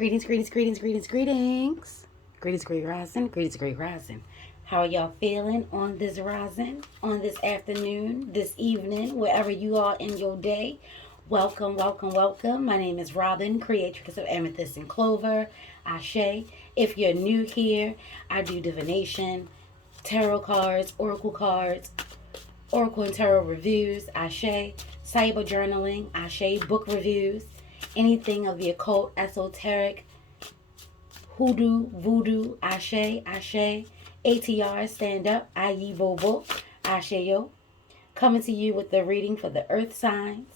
Greetings, greetings, greetings, greetings, greetings. Greetings, great rising, greetings, great rising. How are y'all feeling on this rising, on this afternoon, this evening, wherever you are in your day? Welcome, welcome, welcome. My name is Robin, creatrix of Amethyst and Clover, Ashe. If you're new here, I do divination, tarot cards, oracle and tarot reviews, Ashe, cyber journaling, Ashe, book reviews, anything of the occult, esoteric, hoodoo, voodoo, Ashe, Ashe, ATR, stand up, Ayi Bobo, Ashe yo. Coming to you with the reading for the earth signs,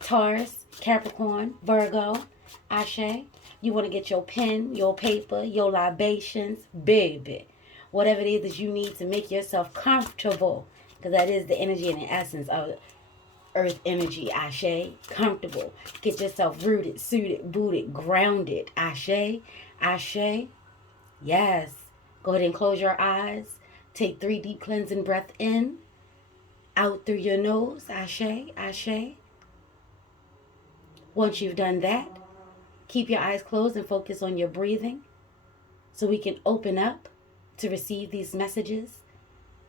Taurus, Capricorn, Virgo, Ashe. You want to get your pen, your paper, your libations, baby. Whatever it is that you need to make yourself comfortable, because that is the energy and the essence of earth energy, Ashe. Comfortable. Get yourself rooted, suited, booted, grounded, Ashe, Ashe. Yes. Go ahead and close your eyes. Take 3 deep cleansing breaths in, out through your nose, Ashe, Ashe. Once you've done that, keep your eyes closed and focus on your breathing so we can open up to receive these messages,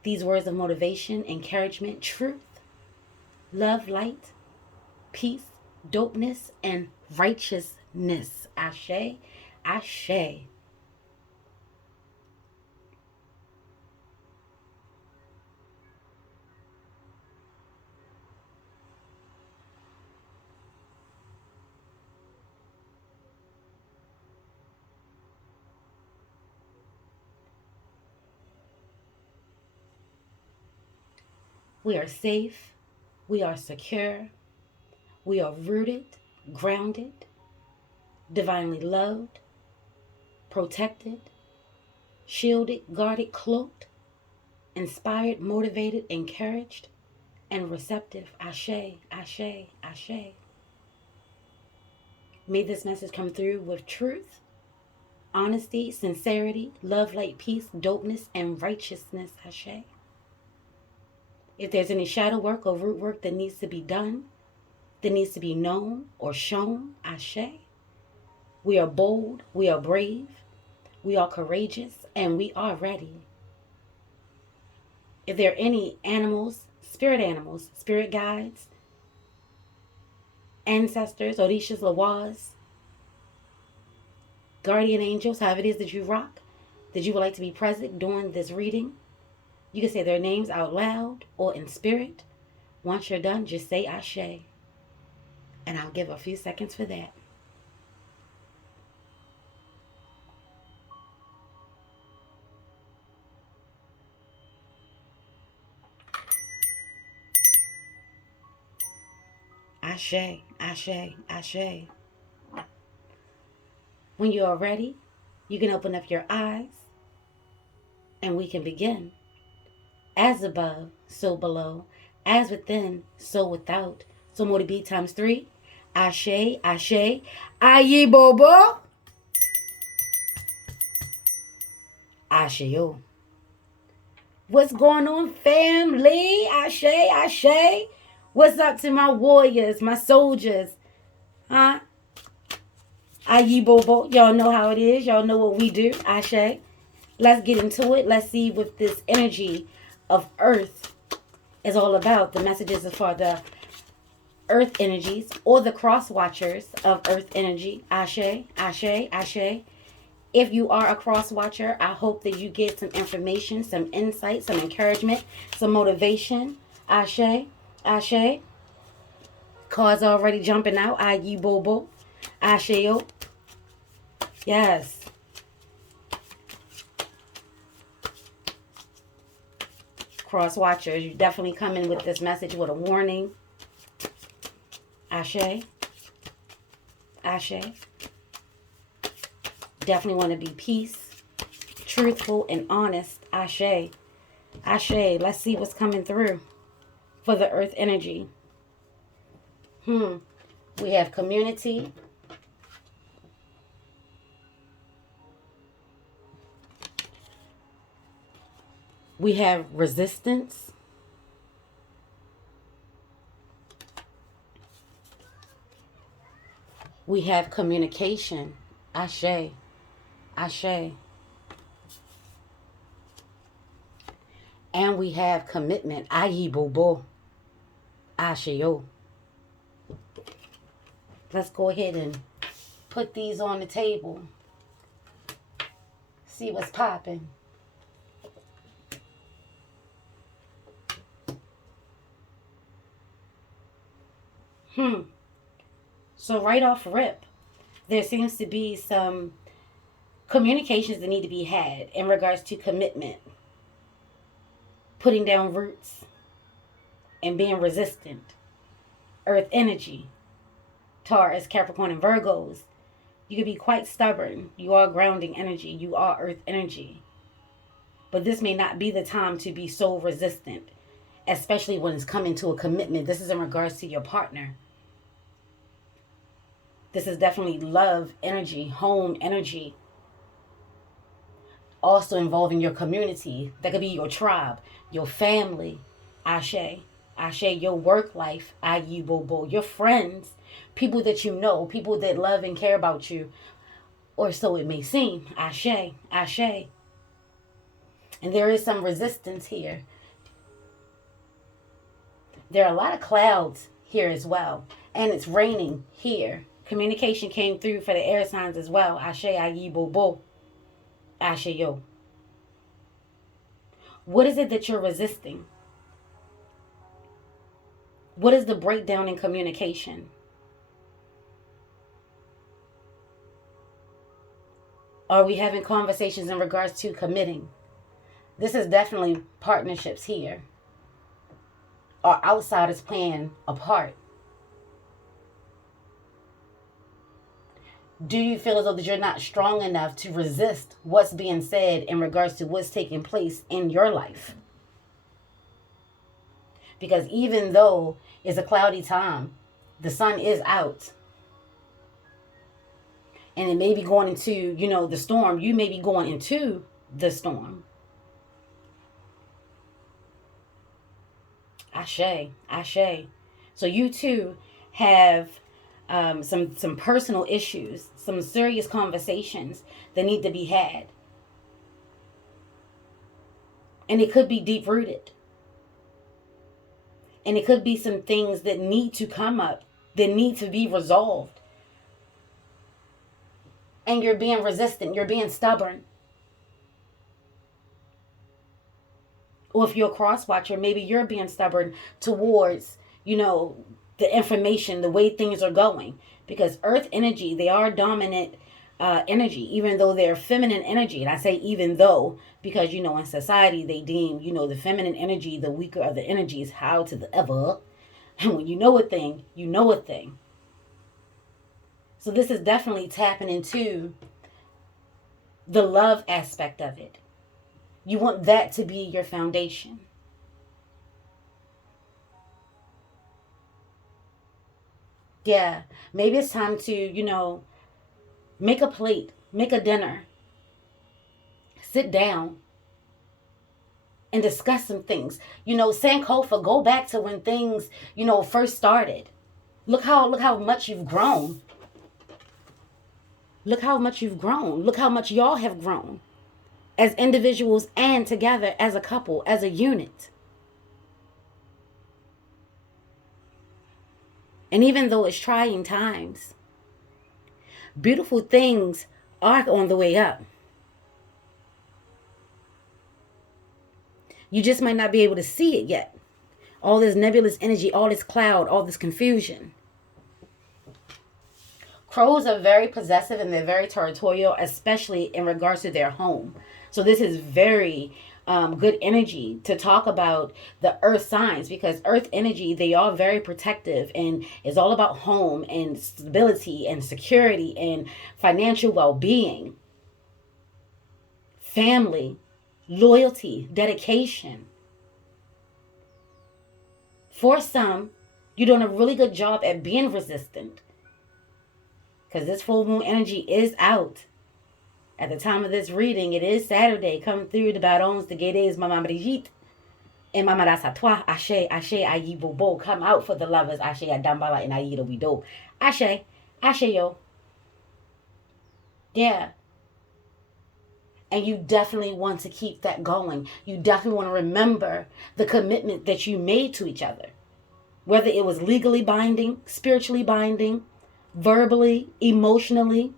these words of motivation, encouragement, truth, love, light, peace, dopeness, and righteousness. Ashe, Ashe. We are safe. We are secure. We are rooted, grounded, divinely loved, protected, shielded, guarded, cloaked, inspired, motivated, encouraged, and receptive. Ashe, Ashe, Ashe. May this message come through with truth, honesty, sincerity, love, light, peace, dopeness, and righteousness. Ashe. If there's any shadow work or root work that needs to be done, that needs to be known or shown, Ashe. We are bold, we are brave, we are courageous, and we are ready. If there are any animals, spirit guides, ancestors, Orishas, Lawas, guardian angels, however it is that you rock, that you would like to be present during this reading, you can say their names out loud or in spirit. Once you're done, just say Ashe. And I'll give a few seconds for that. Ashe, Ashe, Ashe. When you are ready, you can open up your eyes and we can begin. As above, so below. As within, so without. So more to be times 3. Ashe, Ashe. Ayi Bobo. Ashe-yo. What's going on, family? Ashe, Ashe. What's up to my warriors, my soldiers? Huh? Ayi Bobo. Y'all know how it is. Y'all know what we do. Ashe. Let's get into it. Let's see what this energy of earth is all about. The messages are for the earth energies or the cross watchers of earth energy. Ashe, Ashe, Ashe. If you are a cross watcher, I hope that you get some information, some insight, some encouragement, some motivation. Ashe, Ashe. Cards already jumping out. Ayi Bobo. Ashe-yo. Yes. Cross watchers, you definitely come in with this message with a warning. Ashe. Ashe. Definitely want to be peace, truthful, and honest. Ashe. Ashe. Let's see what's coming through for the earth energy. We have community. We have resistance. We have communication. Ashe. Ashe. And we have commitment. Ayi bobo. Ashe-yo. Let's go ahead and put these on the table. See what's popping. So right off rip, there seems to be some communications that need to be had in regards to commitment, putting down roots, and being resistant. Earth energy, Taurus, Capricorn, and Virgos. You can be quite stubborn. You are grounding energy. You are earth energy. But this may not be the time to be so resistant, especially when it's coming to a commitment. This is in regards to your partner. This is definitely love energy, home energy. Also involving your community. That could be your tribe, your family. Ashe. Ashe, your work life. Ayi bobo. Your friends. People that you know. People that love and care about you. Or so it may seem. Ashe. Ashe. And there is some resistance here. There are a lot of clouds here as well. And it's raining here. Communication came through for the air signs as well. Ashe, ayi, bobo. Ashe, yo. What is it that you're resisting? What is the breakdown in communication? Are we having conversations in regards to committing? This is definitely partnerships here. Or outsiders playing a part. Do you feel as though that you're not strong enough to resist what's being said in regards to what's taking place in your life? Because even though it's a cloudy time, the sun is out. And it may be going into, the storm. You may be going into the storm. Ashe, ashe. So you too have some personal issues, some serious conversations that need to be had. And it could be deep rooted. And it could be some things that need to come up, that need to be resolved. And you're being resistant, you're being stubborn. Or if you're a cross watcher, maybe you're being stubborn towards, the information, the way things are going. Because earth energy, they are dominant energy, even though they're feminine energy. And I say even though, because, in society, they deem, the feminine energy, the weaker of the energies, how to the ever. And when you know a thing, you know a thing. So this is definitely tapping into the love aspect of it. You want that to be your foundation. Yeah, maybe it's time to, make a plate, make a dinner, sit down and discuss some things. Sankofa, go back to when things, first started. Look how much you've grown. Look how much you've grown. Look how much y'all have grown as individuals and together as a couple, as a unit. And even though it's trying times, beautiful things are on the way up. You just might not be able to see it yet. All this nebulous energy, all this cloud, all this confusion. Crows are very possessive and they're very territorial, especially in regards to their home. So this is very good energy to talk about the earth signs, because earth energy, they are very protective and it's all about home and stability and security and financial well-being, family, loyalty, dedication. For some, you're doing a really good job at being resistant, because this full moon energy is out. At the time of this reading, it is Saturday. Come through the barons, the guedes, Mama Brigitte, and Mama Rasatwa, Ashe, Ashe, Ayi Bobo. Come out for the lovers, Ashe, Adambala, and Ayi Wido. Ashe, Ashe, yo. Yeah. And you definitely want to keep that going. You definitely want to remember the commitment that you made to each other. Whether it was legally binding, spiritually binding, verbally, emotionally,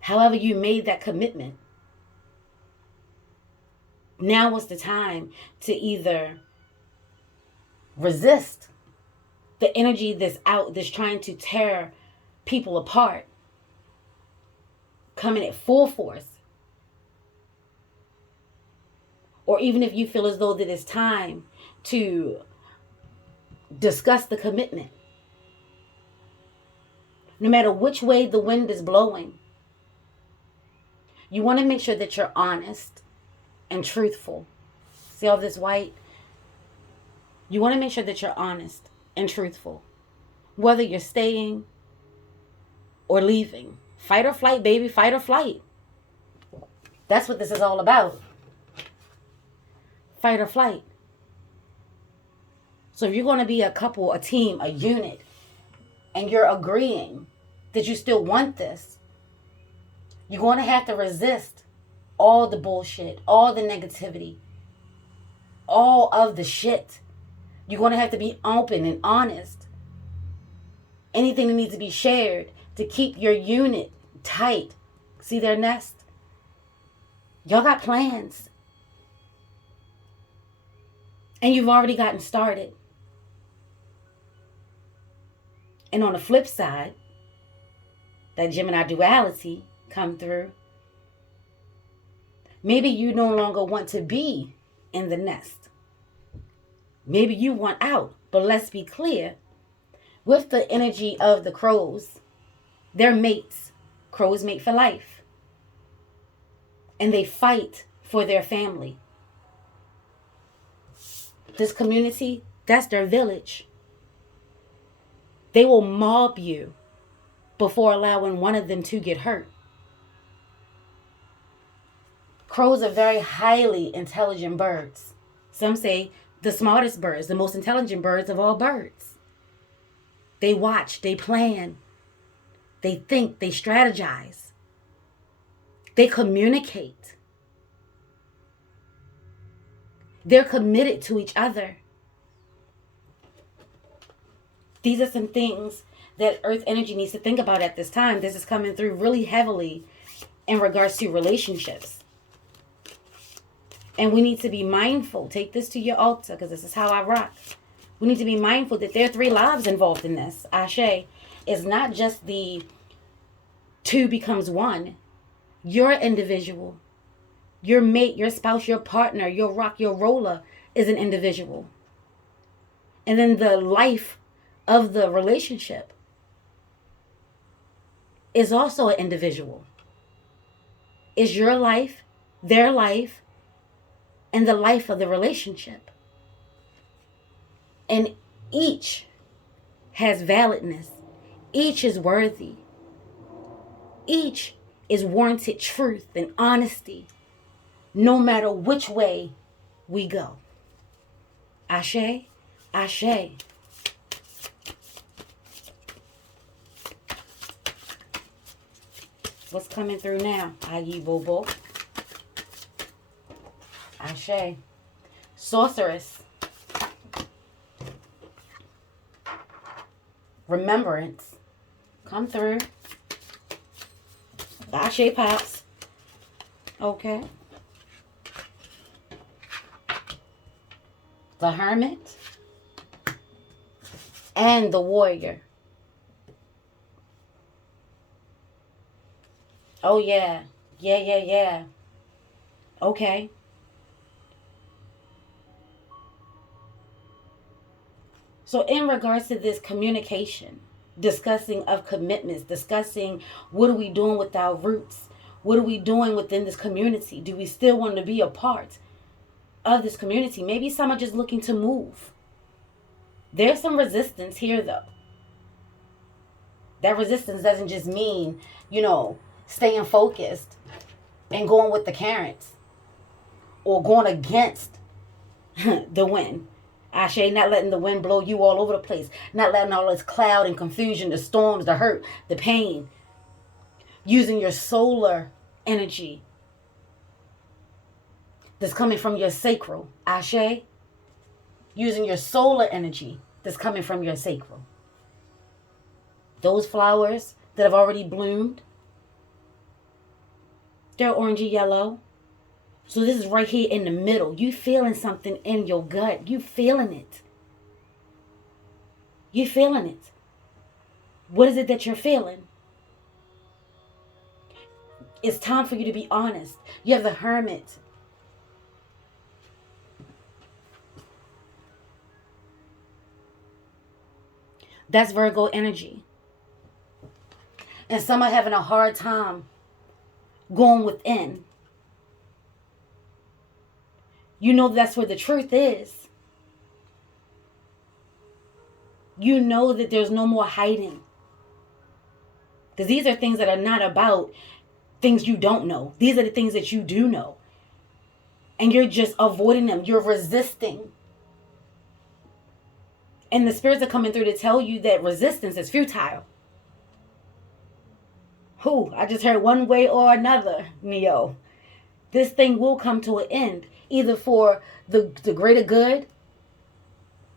however you made that commitment. Now was the time to either resist the energy that's out, that's trying to tear people apart, coming at full force. Or even if you feel as though that it's time to discuss the commitment. No matter which way the wind is blowing, you want to make sure that you're honest and truthful. See all this white? You want to make sure that you're honest and truthful. Whether you're staying or leaving. Fight or flight, baby. Fight or flight. That's what this is all about. Fight or flight. So if you're going to be a couple, a team, a unit, and you're agreeing that you still want this, you're going to have to resist all the bullshit, all the negativity, all of the shit. You're going to have to be open and honest. Anything that needs to be shared to keep your unit tight. See their nest? Y'all got plans. And you've already gotten started. And on the flip side, that Gemini duality come through. Maybe you no longer want to be in the nest. Maybe you want out. But let's be clear. With the energy of the crows, they're mates. Crows mate for life. And they fight for their family. This community, that's their village. They will mob you before allowing one of them to get hurt. Crows are very highly intelligent birds. Some say the smartest birds, the most intelligent birds of all birds. They watch, they plan, they think, they strategize. They communicate. They're committed to each other. These are some things that Earth energy needs to think about at this time. This is coming through really heavily in regards to relationships. And we need to be mindful. Take this to your altar because this is how I rock. We need to be mindful that there are 3 lives involved in this. Ashe. It's not just the 2 becomes 1. Your individual, your mate, your spouse, your partner, your rock, your roller is an individual. And then the life of the relationship is also an individual. Is your life, their life, and the life of the relationship. And each has validness. Each is worthy. Each is warranted truth and honesty, no matter which way we go. Ashe, ashe. What's coming through now? Ayi Bobo. Ashe. Sorceress. Remembrance. Come through. Ashe pops. Okay. The Hermit. And the Warrior. Oh, yeah. Yeah. Okay. So in regards to this communication, discussing of commitments, discussing what are we doing with our roots? What are we doing within this community? Do we still want to be a part of this community? Maybe some are just looking to move. There's some resistance here, though. That resistance doesn't just mean, staying focused and going with the currents or going against the wind. Ashe, not letting the wind blow you all over the place. Not letting all this cloud and confusion, the storms, the hurt, the pain. using your solar energy that's coming from your sacral. Ashe. Using your solar energy that's coming from your sacral. Those flowers that have already bloomed, they're orangey yellow. So this is right here in the middle. You feeling something in your gut. You feeling it. You feeling it. What is it that you're feeling? It's time for you to be honest. You have the Hermit. That's Virgo energy. And some are having a hard time going within. You know that's where the truth is. You know that there's no more hiding. Because these are things that are not about things you don't know. These are the things that you do know. And you're just avoiding them. You're resisting. And the spirits are coming through to tell you that resistance is futile. I just heard one way or another, Neo. This thing will come to an end. Either for the greater good,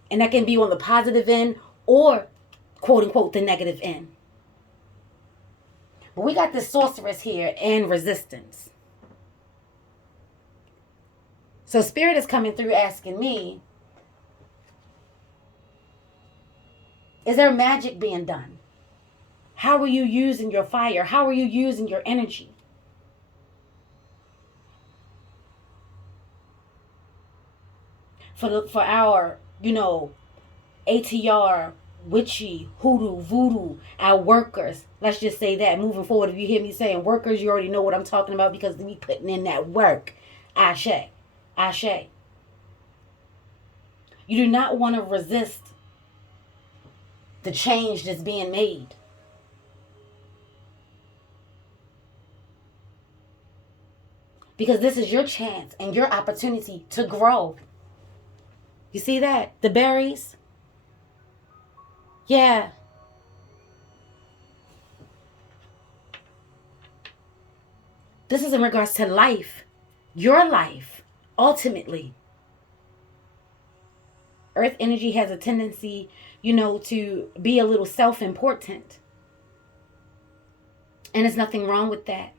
and that can be on the positive end, or quote unquote the negative end. But we got this sorceress here and resistance. So Spirit is coming through asking me, is there magic being done? How are you using your fire? How are you using your energy? For our, ATR, witchy, hoodoo, voodoo, our workers. Let's just say that. Moving forward, if you hear me saying workers, you already know what I'm talking about because we putting in that work. Ashe. Ashe. You do not want to resist the change that's being made. Because this is your chance and your opportunity to grow. You see that? The berries? Yeah. This is in regards to life. Your life, ultimately. Earth energy has a tendency, to be a little self-important. And there's nothing wrong with that.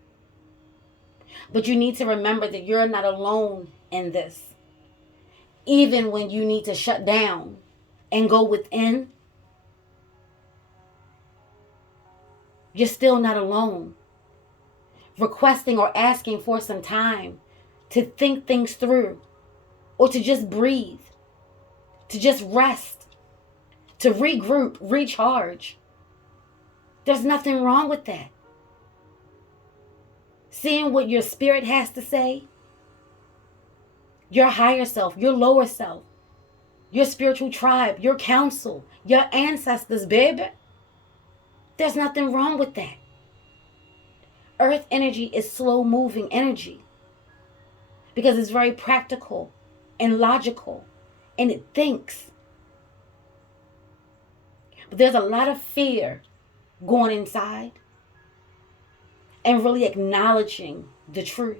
But you need to remember that you're not alone in this. Even when you need to shut down and go within, you're still not alone. Requesting or asking for some time to think things through, or to just breathe, to just rest, to regroup, recharge. There's nothing wrong with that. Seeing what your spirit has to say, your higher self, your lower self, your spiritual tribe, your council, your ancestors, baby. There's nothing wrong with that. Earth energy is slow moving energy because it's very practical and logical and it thinks. But there's a lot of fear going inside and really acknowledging the truth.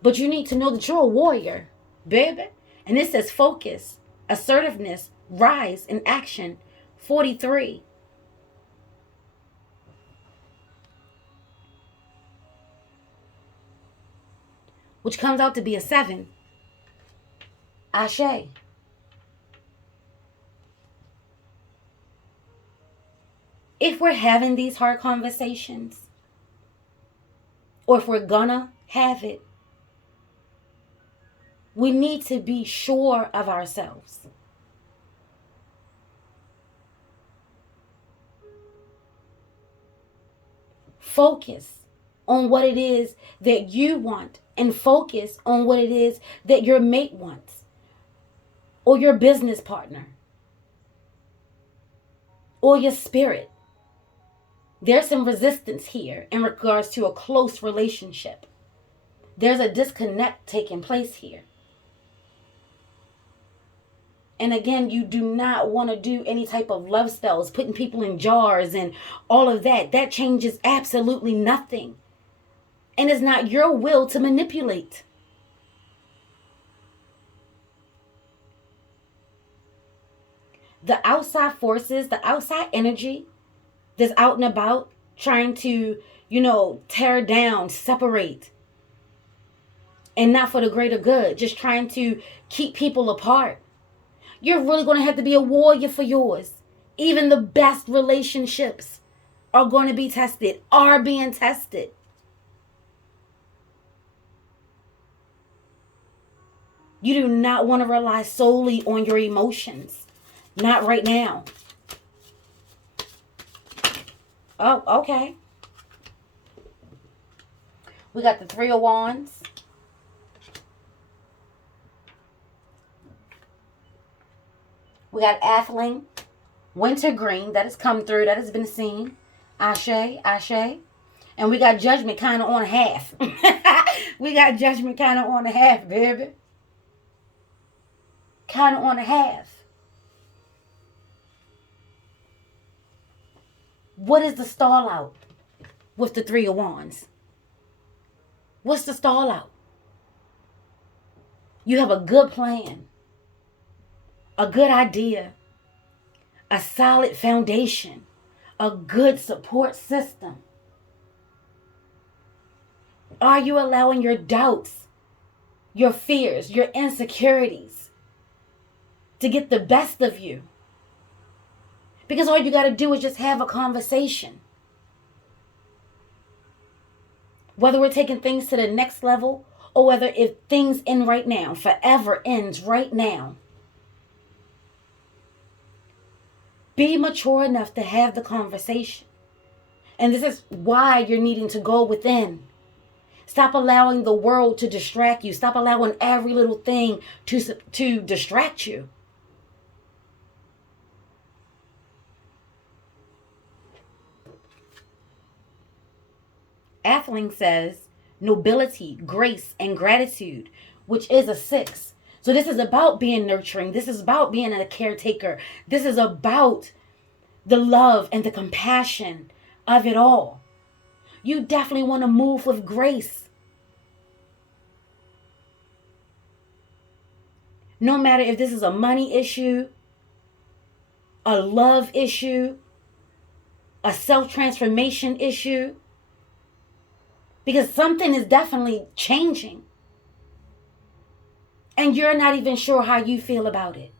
But you need to know that you're a warrior, baby. And it says focus, assertiveness, rise in action, 43. Which comes out to be a 7. Ashe. If we're having these hard conversations, or if we're gonna have it, we need to be sure of ourselves. Focus on what it is that you want and focus on what it is that your mate wants or your business partner or your spirit. There's some resistance here in regards to a close relationship. There's a disconnect taking place here. And again, you do not want to do any type of love spells, putting people in jars and all of that. That changes absolutely nothing. And it's not your will to manipulate. The outside forces, the outside energy that's out and about trying to, tear down, separate, and not for the greater good, just trying to keep people apart. You're really going to have to be a warrior for yours. Even the best relationships are going to be tested, are being tested. You do not want to rely solely on your emotions. Not right now. Oh, okay. We got the Three of Wands. We got Athling, Wintergreen, that has come through, that has been seen. Ashe, Ashe. And we got Judgment kind of on half. We got Judgment kind of on half, baby. Kind of on half. What is the stall out with the Three of Wands? What's the stall out? You have a good plan, a good idea, a solid foundation, a good support system. Are you allowing your doubts, your fears, your insecurities to get the best of you? Because all you got to do is just have a conversation. Whether we're taking things to the next level or whether if things end right now, forever ends right now. Be mature enough to have the conversation. And this is why you're needing to go within. Stop allowing the world to distract you. Stop allowing every little thing to distract you. Athling says nobility, grace, and gratitude, which is a 6. So this is about being nurturing. This is about being a caretaker. This is about the love and the compassion of it all. You definitely want to move with grace. No matter if this is a money issue, a love issue, a self-transformation issue, because something is definitely changing. And you're not even sure how you feel about it.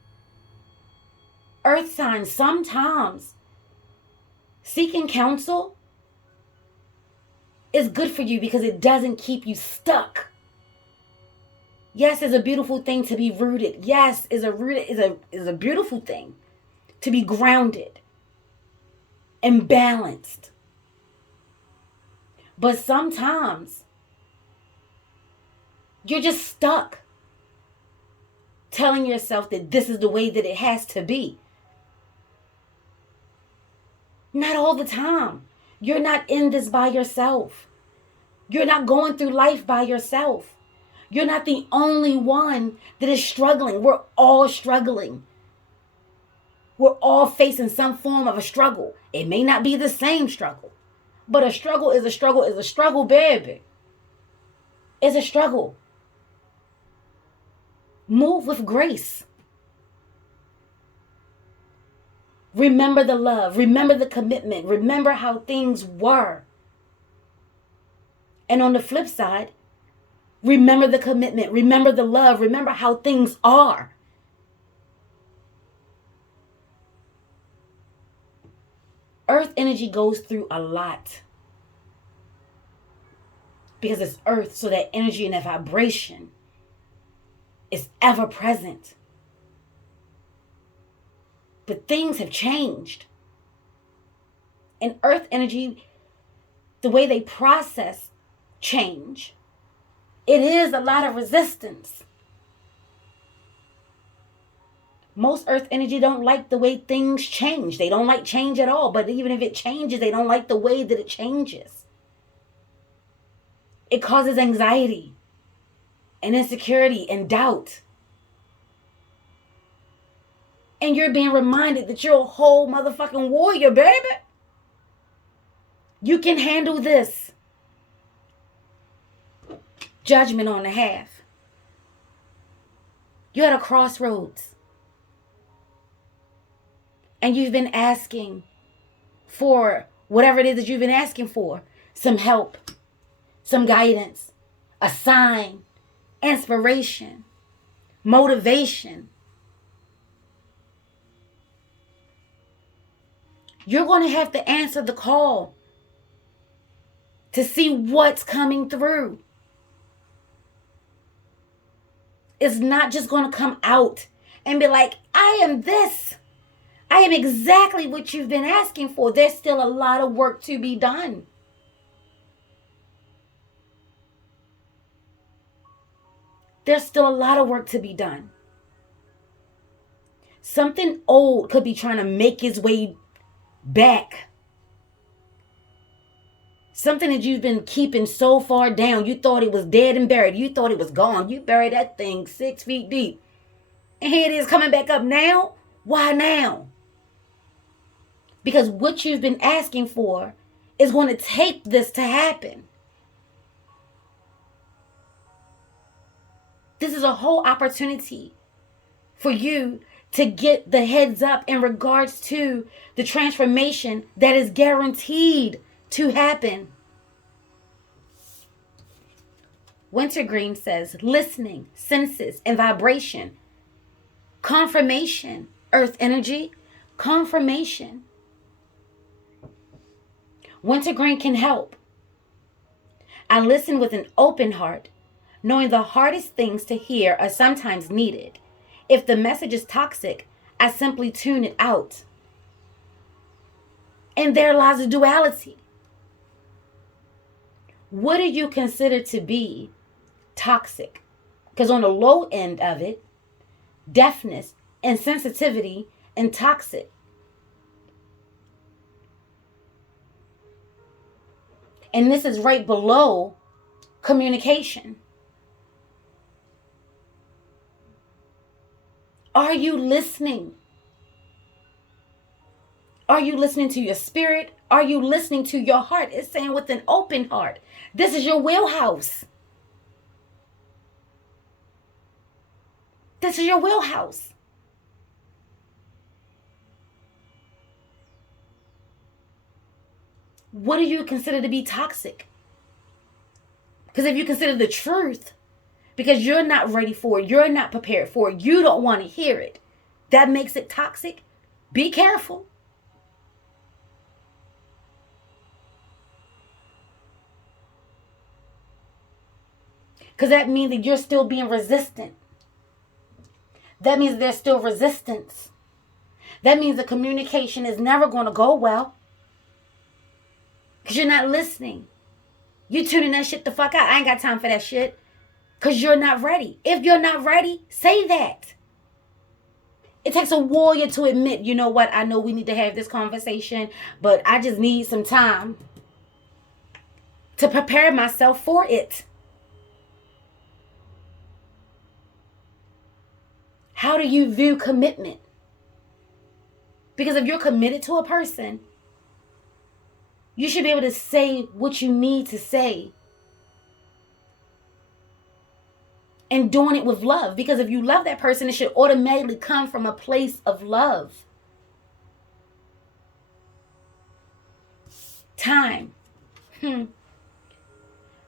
Earth signs, sometimes seeking counsel is good for you because it doesn't keep you stuck. Yes, it's a beautiful thing to be rooted. Yes, is a beautiful thing to be grounded and balanced. But sometimes you're just stuck telling yourself that this is the way that it has to be. Not all the time. You're not in this by yourself. You're not going through life by yourself. You're not the only one that is struggling. We're all struggling. We're all facing some form of a struggle. It may not be the same struggle, but a struggle is a struggle is a struggle, baby. It's a struggle. Move with grace. Remember the love. Remember the commitment. Remember how things were. And on the flip side, remember the commitment. Remember the love. Remember how things are. Earth energy goes through a lot. Because it's earth, so that energy and that vibration is ever present. But things have changed. And earth energy, the way they process change, it is a lot of resistance. Most earth energy don't like the way things change. They don't like change at all. But even if it changes, they don't like the way that it changes. It causes anxiety and insecurity and doubt. And you're being reminded that you're a whole motherfucking warrior, baby. You can handle this. Judgment on the half. You're at a crossroads. And you've been asking for whatever it is that you've been asking for. Some help, some guidance, a sign, inspiration, motivation. You're going to have to answer the call to see what's coming through. It's not just going to come out and be like, I am this. I am exactly what you've been asking for. There's still a lot of work to be done. There's still a lot of work to be done. Something old could be trying to make its way back. Something that you've been keeping so far down. You thought it was dead and buried. You thought it was gone. You buried that thing 6 feet deep. And here it is coming back up now. Why now? Because what you've been asking for is going to take this to happen. This is a whole opportunity for you to get the heads up in regards to the transformation that is guaranteed to happen. Wintergreen says listening, senses, and vibration. Confirmation, earth energy, confirmation. Wintergreen can help. I listen with an open heart, knowing the hardest things to hear are sometimes needed. If the message is toxic, I simply tune it out. And there lies a duality. What do you consider to be toxic? Because on the low end of it, deafness, insensitivity, and toxic. And this is right below communication. Are you listening? Are you listening to your spirit? Are you listening to your heart? It's saying with an open heart. This is your wheelhouse. This is your wheelhouse. What do you consider to be toxic? Because if you consider the truth, because you're not ready for it, you're not prepared for it, you don't want to hear it, that makes it toxic. Be careful. Because that means that you're still being resistant. That means there's still resistance. That means the communication is never going to go well. Because you're not listening. You tuning that shit the fuck out. I ain't got time for that shit. Because you're not ready. If you're not ready, say that. It takes a warrior to admit, you know what, I know we need to have this conversation, but I just need some time to prepare myself for it. How do you view commitment? Because if you're committed to a person, you should be able to say what you need to say. And doing it with love. Because if you love that person, it should automatically come from a place of love. Time.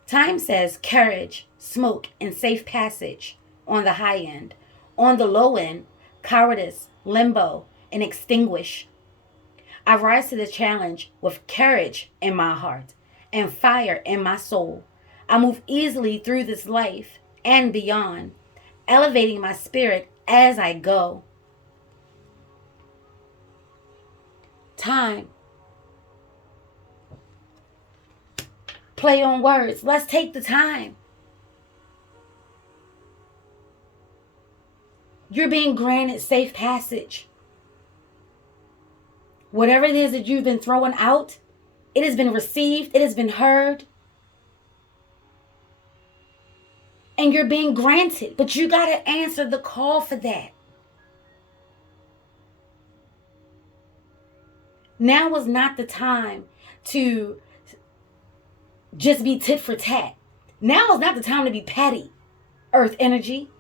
Time says courage, smoke, and safe passage on the high end. On the low end, cowardice, limbo, and extinguish. I rise to the challenge with courage in my heart and fire in my soul. I move easily through this life and beyond, elevating my spirit as I go. Time. Play on words. Let's take the time. You're being granted safe passage. Whatever it is that you've been throwing out, it has been received, it has been heard. And you're being granted, but you got to answer the call for that. Now is not the time to just be tit for tat. Now is not the time to be petty, Earth energy.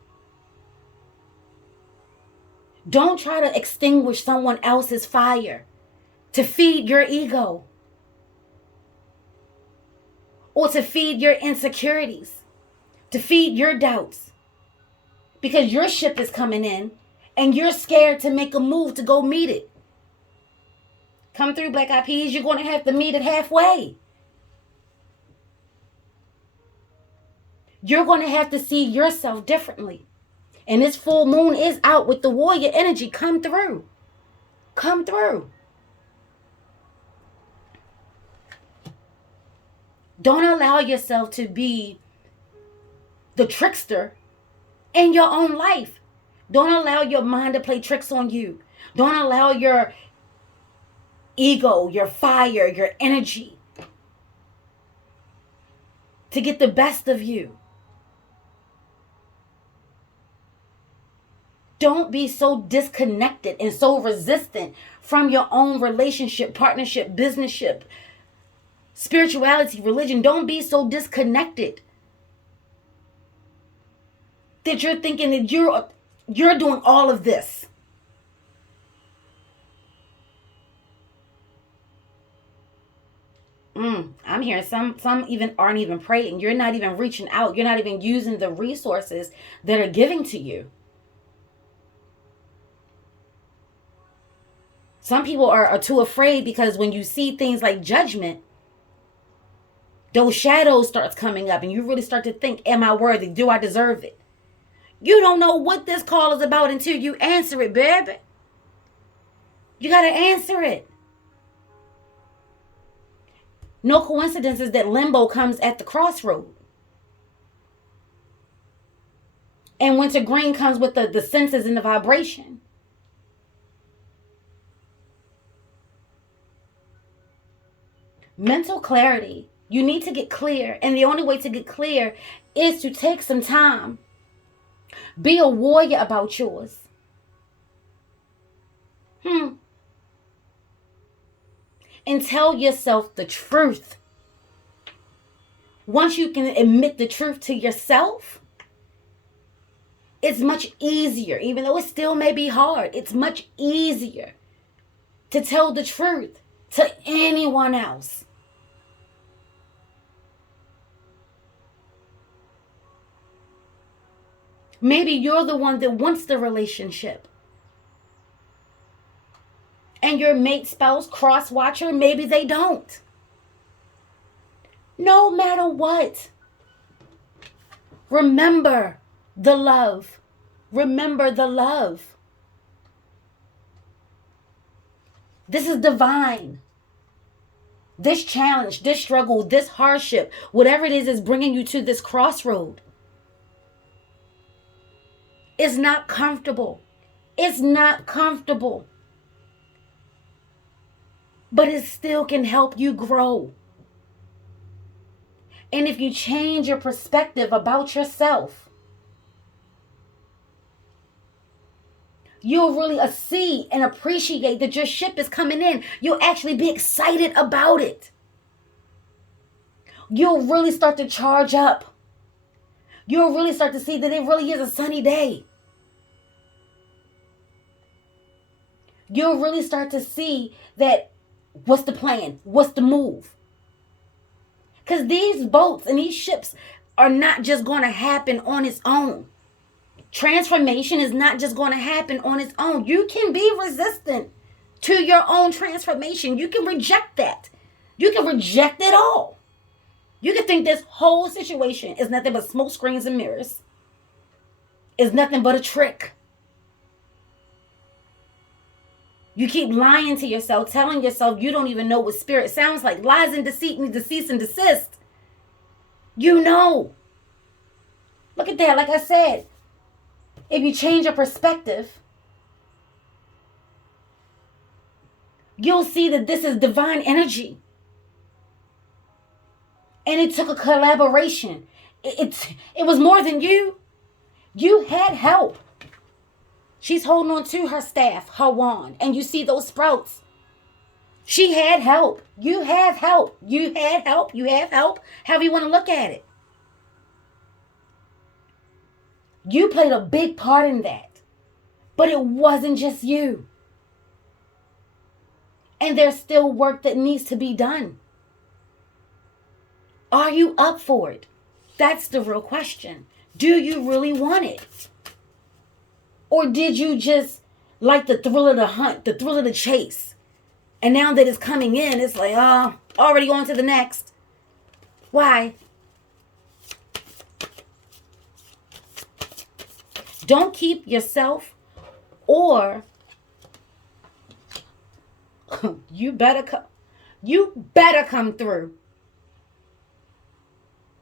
Don't try to extinguish someone else's fire to feed your ego or to feed your insecurities, to feed your doubts, because your ship is coming in and you're scared to make a move to go meet it. Come through, Black Eyed Peas. You're going to have to meet it halfway. You're going to have to see yourself differently. And this full moon is out with the warrior energy. Come through. Come through. Don't allow yourself to be the trickster in your own life. Don't allow your mind to play tricks on you. Don't allow your ego, your fire, your energy to get the best of you. Don't be so disconnected and so resistant from your own relationship, partnership, businessship, spirituality, religion. Don't be so disconnected that you're thinking that you're doing all of this. I'm hearing some even aren't even praying. You're not even reaching out. You're not even using the resources that are giving to you. Some people are too afraid because when you see things like judgment, those shadows starts coming up and you really start to think, am I worthy? Do I deserve it? You don't know what this call is about until you answer it, baby. You got to answer it. No coincidence is that limbo comes at the crossroad. And winter green comes with the senses and the vibration. Mental clarity. You need to get clear. And the only way to get clear is to take some time. Be a warrior about yours. And tell yourself the truth. Once you can admit the truth to yourself, it's much easier, even though it still may be hard, it's much easier to tell the truth to anyone else. Maybe you're the one that wants the relationship. And your mate, spouse, cross-watcher, maybe they don't. No matter what, remember the love. Remember the love. This is divine. This challenge, this struggle, this hardship, whatever it is bringing you to this crossroad. It's not comfortable. It's not comfortable. But it still can help you grow. And if you change your perspective about yourself, you'll really see and appreciate that your ship is coming in. You'll actually be excited about it. You'll really start to charge up. You'll really start to see that it really is a sunny day. You'll really start to see that what's the plan? What's the move? Because these boats and these ships are not just going to happen on its own. Transformation is not just going to happen on its own. You can be resistant to your own transformation. You can reject that. You can reject it all. You can think this whole situation is nothing but smoke screens and mirrors. It's nothing but a trick. You keep lying to yourself, telling yourself you don't even know what spirit sounds like. Lies and deceit need to cease and desist. You know. Look at that. Like I said, if you change your perspective, you'll see that this is divine energy. And it took a collaboration. It was more than you. You had help. She's holding on to her staff, her wand. And you see those sprouts She had help. You have help. You had help. You have help. However you want to look at it. You played a big part in that. But it wasn't just you. And there's still work that needs to be done. Are you up for it? That's the real question. Do you really want it? Or did you just like the thrill of the hunt, the thrill of the chase? And now that it's coming in, it's like, oh, already on to the next. Why? Don't keep yourself or you better come through.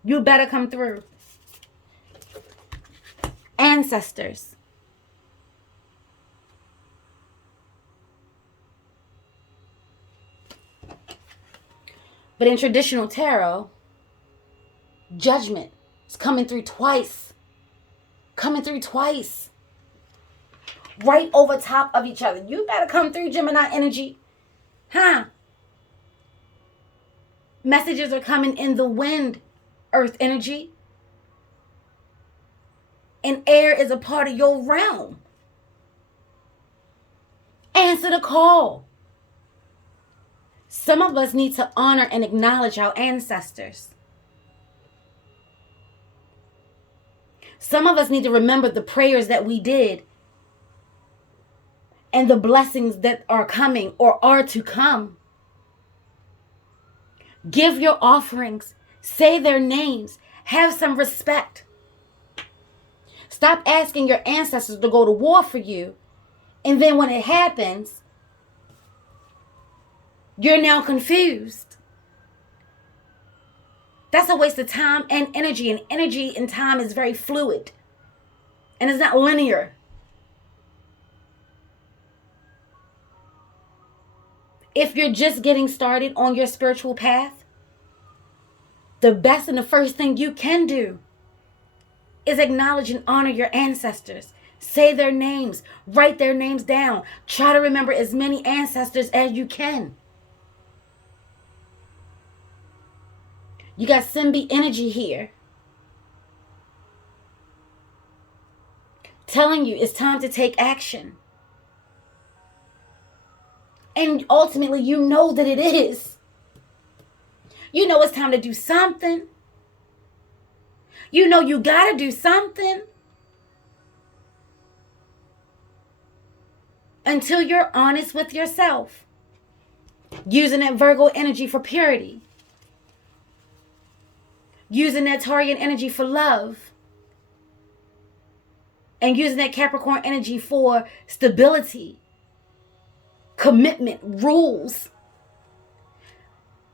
You better come through. Ancestors. But in traditional tarot, judgment is coming through twice. Coming through twice. Right over top of each other. You better come through, Gemini energy. Huh? Messages are coming in the wind, Earth energy. And air is a part of your realm. Answer the call. Some of us need to honor and acknowledge our ancestors. Some of us need to remember the prayers that we did and the blessings that are coming or are to come. Give your offerings. Say their names. Have some respect. Stop asking your ancestors to go to war for you. And then when it happens, you're now confused. That's a waste of time and energy. And energy and time is very fluid. And it's not linear. If you're just getting started on your spiritual path, the best and the first thing you can do is acknowledge and honor your ancestors. Say their names. Write their names down. Try to remember as many ancestors as you can. You got Simbi energy here. Telling you it's time to take action. And ultimately, you know that it is. You know it's time to do something. You know you got to do something. Until you're honest with yourself. Using that Virgo energy for purity. Using that Taurian energy for love. And using that Capricorn energy for stability. Commitment, rules.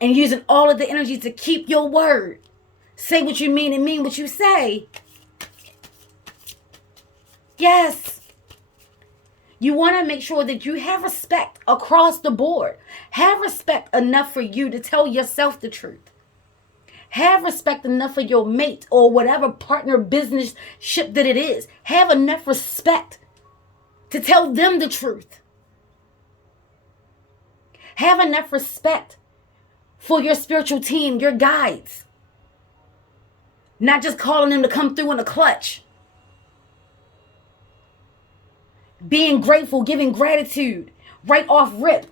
And using all of the energy to keep your word. Say what you mean and mean what you say. Yes. You want to make sure that you have respect across the board. Have respect enough for you to tell yourself the truth. Have respect enough for your mate or whatever partner business ship that it is. Have enough respect to tell them the truth. Have enough respect for your spiritual team, your guides. Not just calling them to come through in a clutch. Being grateful, giving gratitude. Right off rip.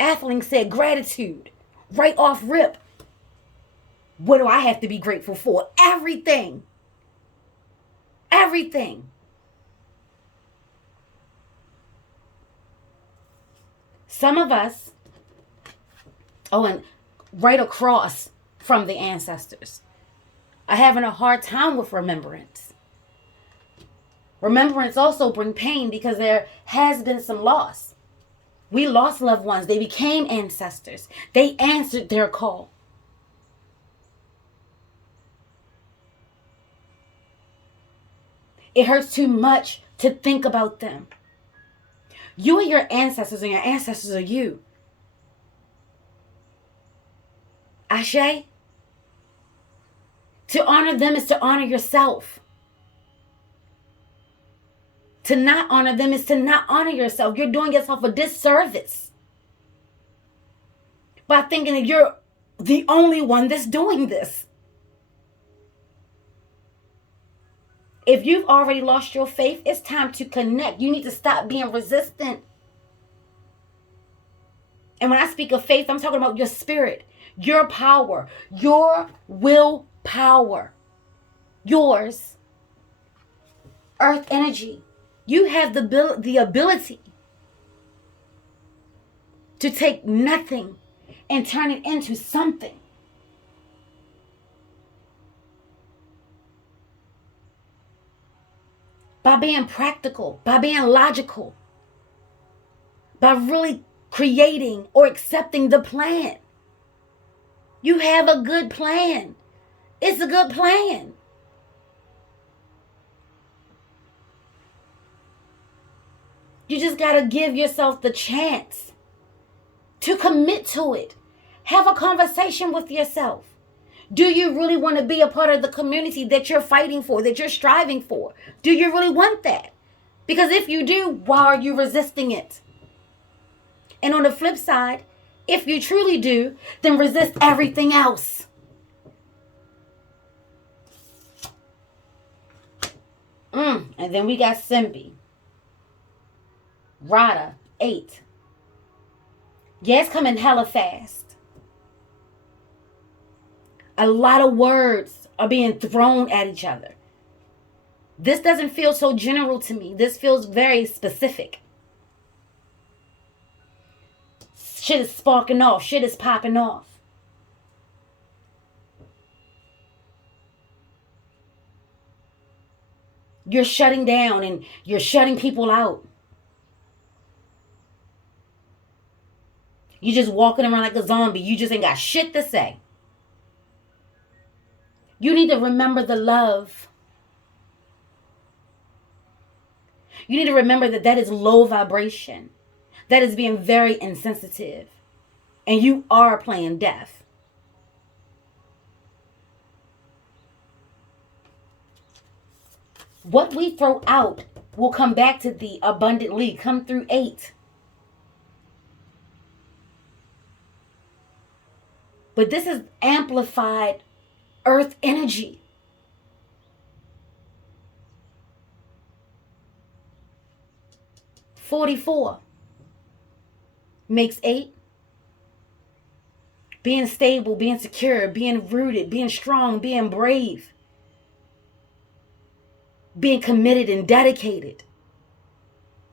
Athling said gratitude. Right off rip. What do I have to be grateful for? Everything. Everything. Some of us, and right across from the ancestors, are having a hard time with remembrance. Remembrance also brings pain because there has been some loss. We lost loved ones. They became ancestors. They answered their call. It hurts too much to think about them. You are your ancestors and your ancestors are you. Ashe? To honor them is to honor yourself. To not honor them is to not honor yourself. You're doing yourself a disservice. by thinking that you're the only one that's doing this. If you've already lost your faith, it's time to connect. You need to stop being resistant. And when I speak of faith, I'm talking about your spirit, your power, your willpower, yours, earth energy. You have the ability to take nothing and turn it into something. By being practical, by being logical, by really creating or accepting the plan. You have a good plan. It's a good plan. You just got to give yourself the chance to commit to it. Have a conversation with yourself. Do you really want to be a part of the community that you're fighting for, that you're striving for? Do you really want that? Because if you do, why are you resisting it? And on the flip side, if you truly do, then resist everything else. And then we got Simbi. Rada, 8. Yeah, it's coming hella fast. A lot of words are being thrown at each other. This doesn't feel so general to me. This feels very specific. Shit is sparking off. Shit is popping off. You're shutting down and you're shutting people out. You just walking around like a zombie. You just ain't got shit to say. You need to remember the love. You need to remember that that is low vibration. That is being very insensitive. And you are playing deaf. What we throw out will come back to thee abundantly. Come through 8. But this is amplified earth energy. "44 makes 8. Being stable, being secure, being rooted, being strong, being brave, being committed and dedicated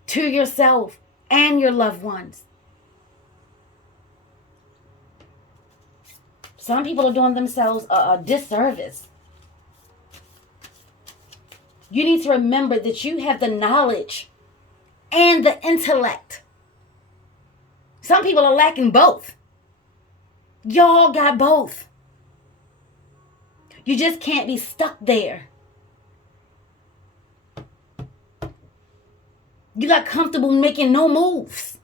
to yourself and your loved ones. Some people are doing themselves a disservice. You need to remember that you have the knowledge and the intellect. Some people are lacking both. Y'all got both. You just can't be stuck there. You got comfortable making no moves.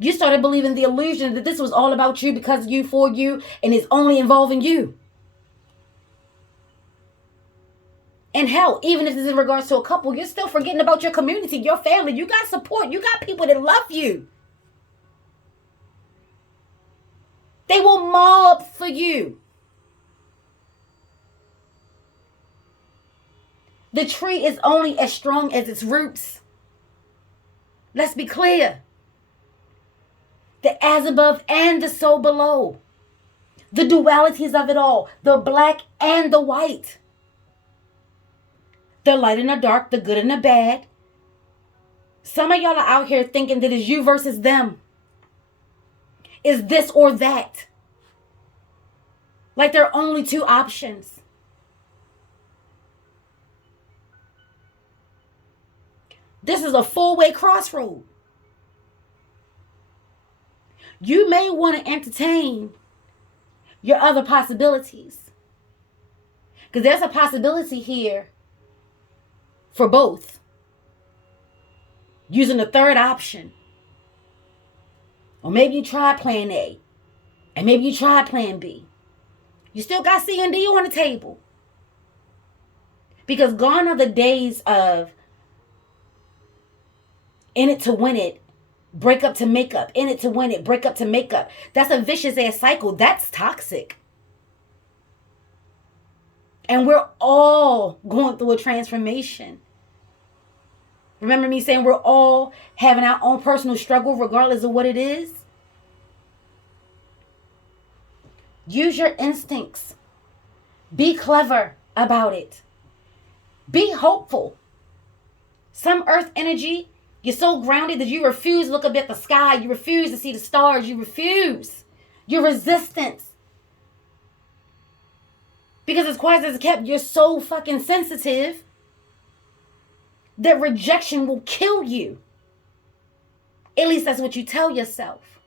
You started believing the illusion that this was all about you, because you, for you, and it's only involving you. And hell, even if it's in regards to a couple, you're still forgetting about your community, your family. You got support. You got people that love you. They will mob for you. The tree is only as strong as its roots. Let's be clear. The as above and the so below. The dualities of it all. The black and the white. The light and the dark, the good and the bad. Some of y'all are out here thinking that it's you versus them. Is this or that. Like there are only two options. This is a four-way crossroad. You may want to entertain your other possibilities. Because there's a possibility here for both. Using the third option. Or maybe you try plan A. And maybe you try plan B. You still got C and D on the table. Because gone are the days of in it to win it Break up to make up. In it to win it. Break up to make up. That's a vicious ass cycle. That's toxic. And we're all going through a transformation. Remember me saying we're all having our own personal struggle regardless of what it is? Use your instincts. Be clever about it. Be hopeful. Some earth energy, you're so grounded that you refuse to look up at the sky. You refuse to see the stars. You refuse. You're resistant. Because as quiet as it's kept, you're so fucking sensitive that rejection will kill you. At least that's what you tell yourself.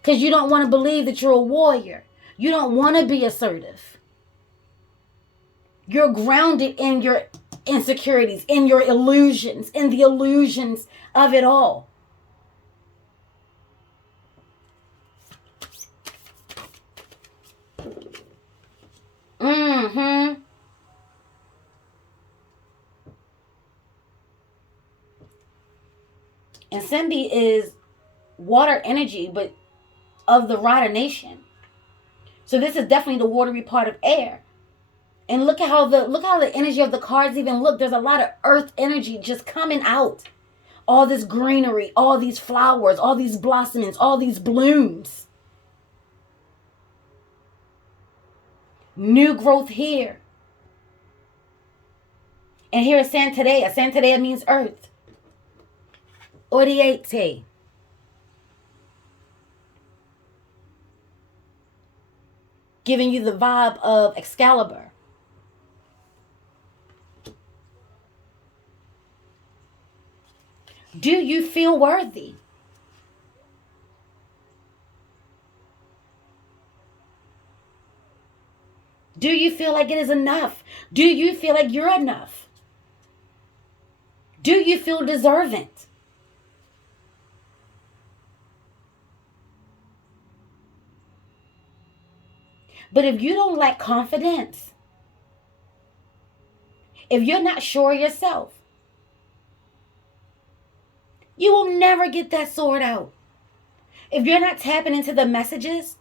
Because you don't want to believe that you're a warrior. You don't want to be assertive. You're grounded in your insecurities, in your illusions, in the illusions of it all. And Cindy is water energy, but of the Rider Nation. So this is definitely the watery part of air. And look how the energy of the cards even look. There's a lot of earth energy just coming out. All this greenery, all these flowers, all these blossomings, all these blooms. New growth here. And here is Santeria. Santeria means earth. Oriete. Giving you the vibe of Excalibur. Do you feel worthy? Do you feel like it is enough? Do you feel like you're enough? Do you feel deserving? But if you don't lack confidence, if you're not sure of yourself, you will never get that sword out. If you're not tapping into the messages,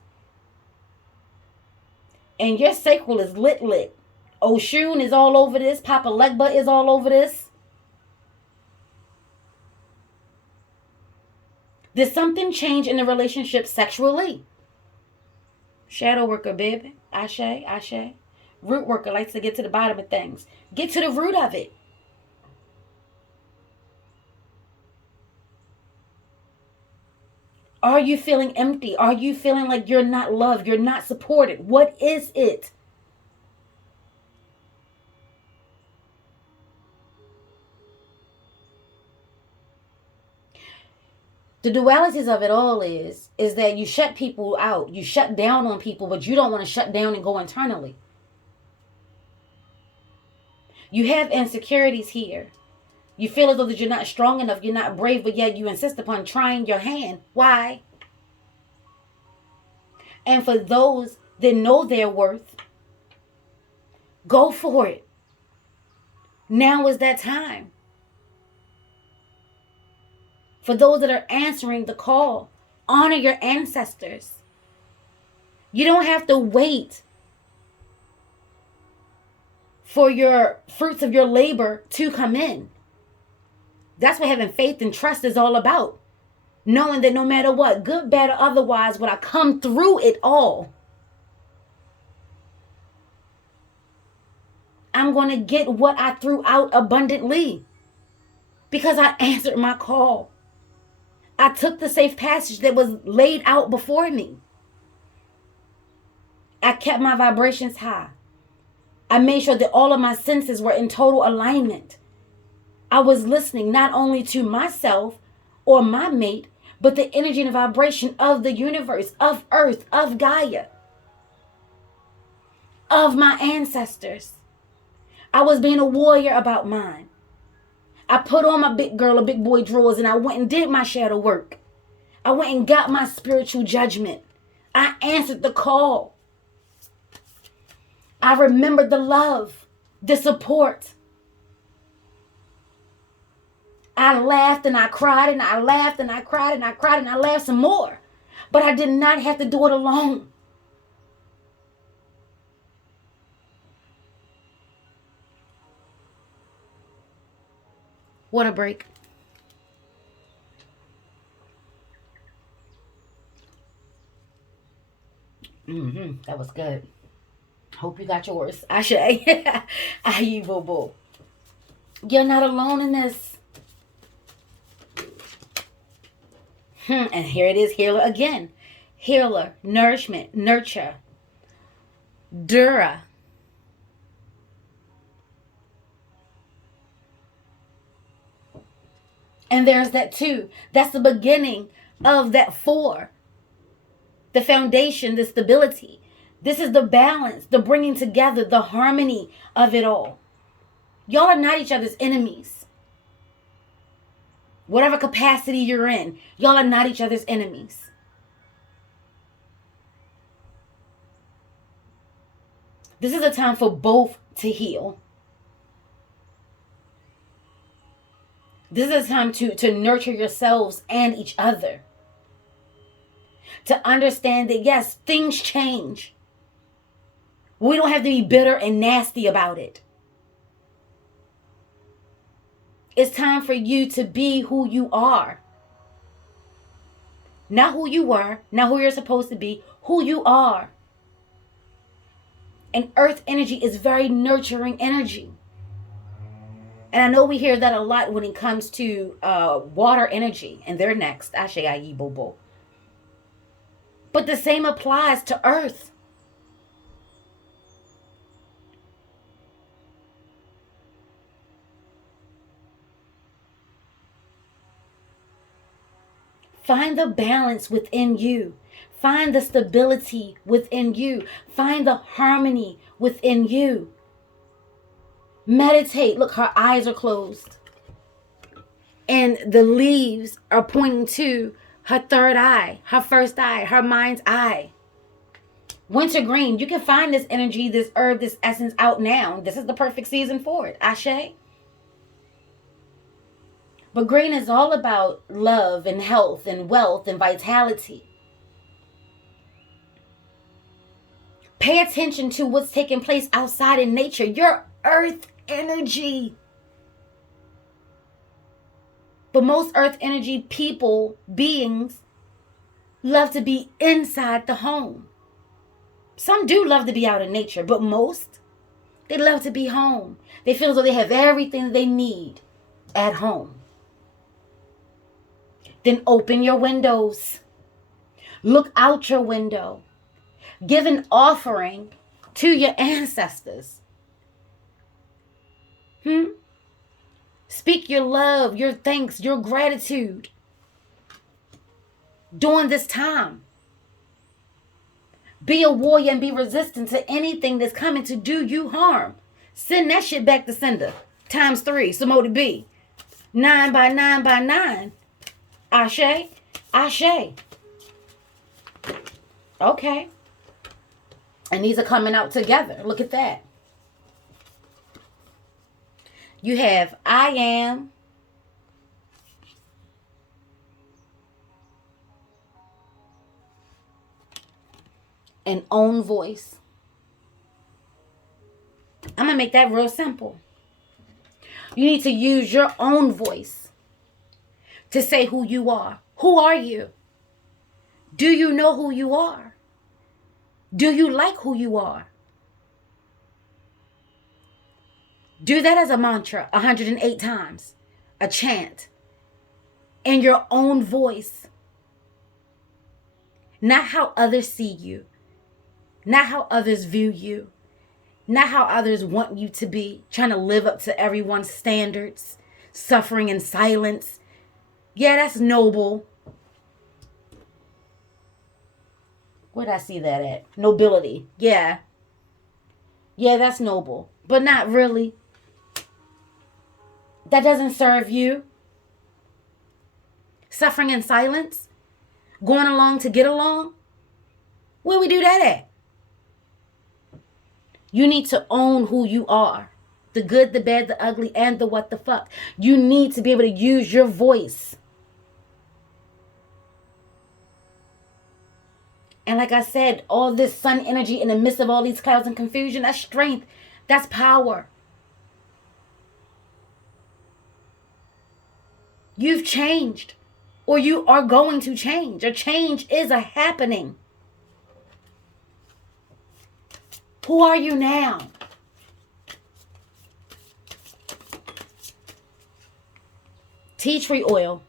and your sacral is lit. Oshun is all over this. Papa Legba is all over this. Did something change in the relationship sexually? Shadow worker, baby. Ashe, ashe. Root worker likes to get to the bottom of things. Get to the root of it. Are you feeling empty? Are you feeling like you're not loved? You're not supported? What is it? The dualities of it all is that you shut people out. You shut down on people, but you don't want to shut down and go internally. You have insecurities here. You feel as though that you're not strong enough, you're not brave, but yet you insist upon trying your hand. Why? And for those that know their worth, go for it. Now is that time. For those that are answering the call, honor your ancestors. You don't have to wait for your fruits of your labor to come in. That's what having faith and trust is all about. Knowing that no matter what, good, bad, or otherwise, when I come through it all, I'm going to get what I threw out abundantly. Because I answered my call. I took the safe passage that was laid out before me. I kept my vibrations high. I made sure that all of my senses were in total alignment. I was listening not only to myself or my mate, but the energy and vibration of the universe, of Earth, of Gaia, of my ancestors. I was being a warrior about mine. I put on my big girl or big boy drawers and I went and did my shadow work. I went and got my spiritual judgment. I answered the call. I remembered the love, the support. I laughed and I cried and I laughed and I cried and I cried and I laughed some more. But I did not have to do it alone. Water break. That was good. Hope you got yours. Ashe. Aye, boo boo. You're not alone in this. And here it is, healer again. Healer, nourishment, nurture, dura. And there's that 2. That's the beginning of that 4. The foundation, the stability. This is the balance, the bringing together, the harmony of it all. Y'all are not each other's enemies. Whatever capacity you're in, y'all are not each other's enemies. This is a time for both to heal. This is a time to nurture yourselves and each other. To understand that, yes, things change. We don't have to be bitter and nasty about it. It's time for you to be who you are. Not who you were, not who you're supposed to be, who you are. And earth energy is very nurturing energy. And I know we hear that a lot when it comes to water energy. And they're next. Ashe ayi bobo. But the same applies to earth. Find the balance within you. Find the stability within you. Find the harmony within you. Meditate. Look, her eyes are closed. And the leaves are pointing to her third eye, her first eye, her mind's eye. Wintergreen. You can find this energy, this herb, this essence out now. This is the perfect season for it. Ashe. But green is all about love and health and wealth and vitality. Pay attention to what's taking place outside in nature. Your earth energy. But most earth energy people, beings, love to be inside the home. Some do love to be out in nature, but most, they love to be home. They feel as though they have everything they need at home. Then open your windows. Look out your window. Give an offering to your ancestors. Speak your love, your thanks, your gratitude during this time. Be a warrior and be resistant to anything that's coming to do you harm. Send that shit back to sender. ×3. Samodi B. 9 by 9 by 9. Ashe. Ashe. Okay. And these are coming out together. Look at that. You have I am. And own voice. I'm going to make that real simple. You need to use your own voice to say who you are. Who are you? Do you know who you are? Do you like who you are? Do that as a mantra 108 times. A chant. In your own voice. Not how others see you. Not how others view you. Not how others want you to be. Trying to live up to everyone's standards. Suffering in silence. Yeah, that's noble. Where'd I see that at? Nobility. Yeah. Yeah, that's noble. But not really. That doesn't serve you. Suffering in silence. Going along to get along. Where we do that at? You need to own who you are. the good, the bad, the ugly, and the what the fuck. You need to be able to use your voice. And like I said, all this sun energy in the midst of all these clouds and confusion, that's strength. That's power. You've changed, or you are going to change. A change is a happening. Who are you now? Tea tree oil.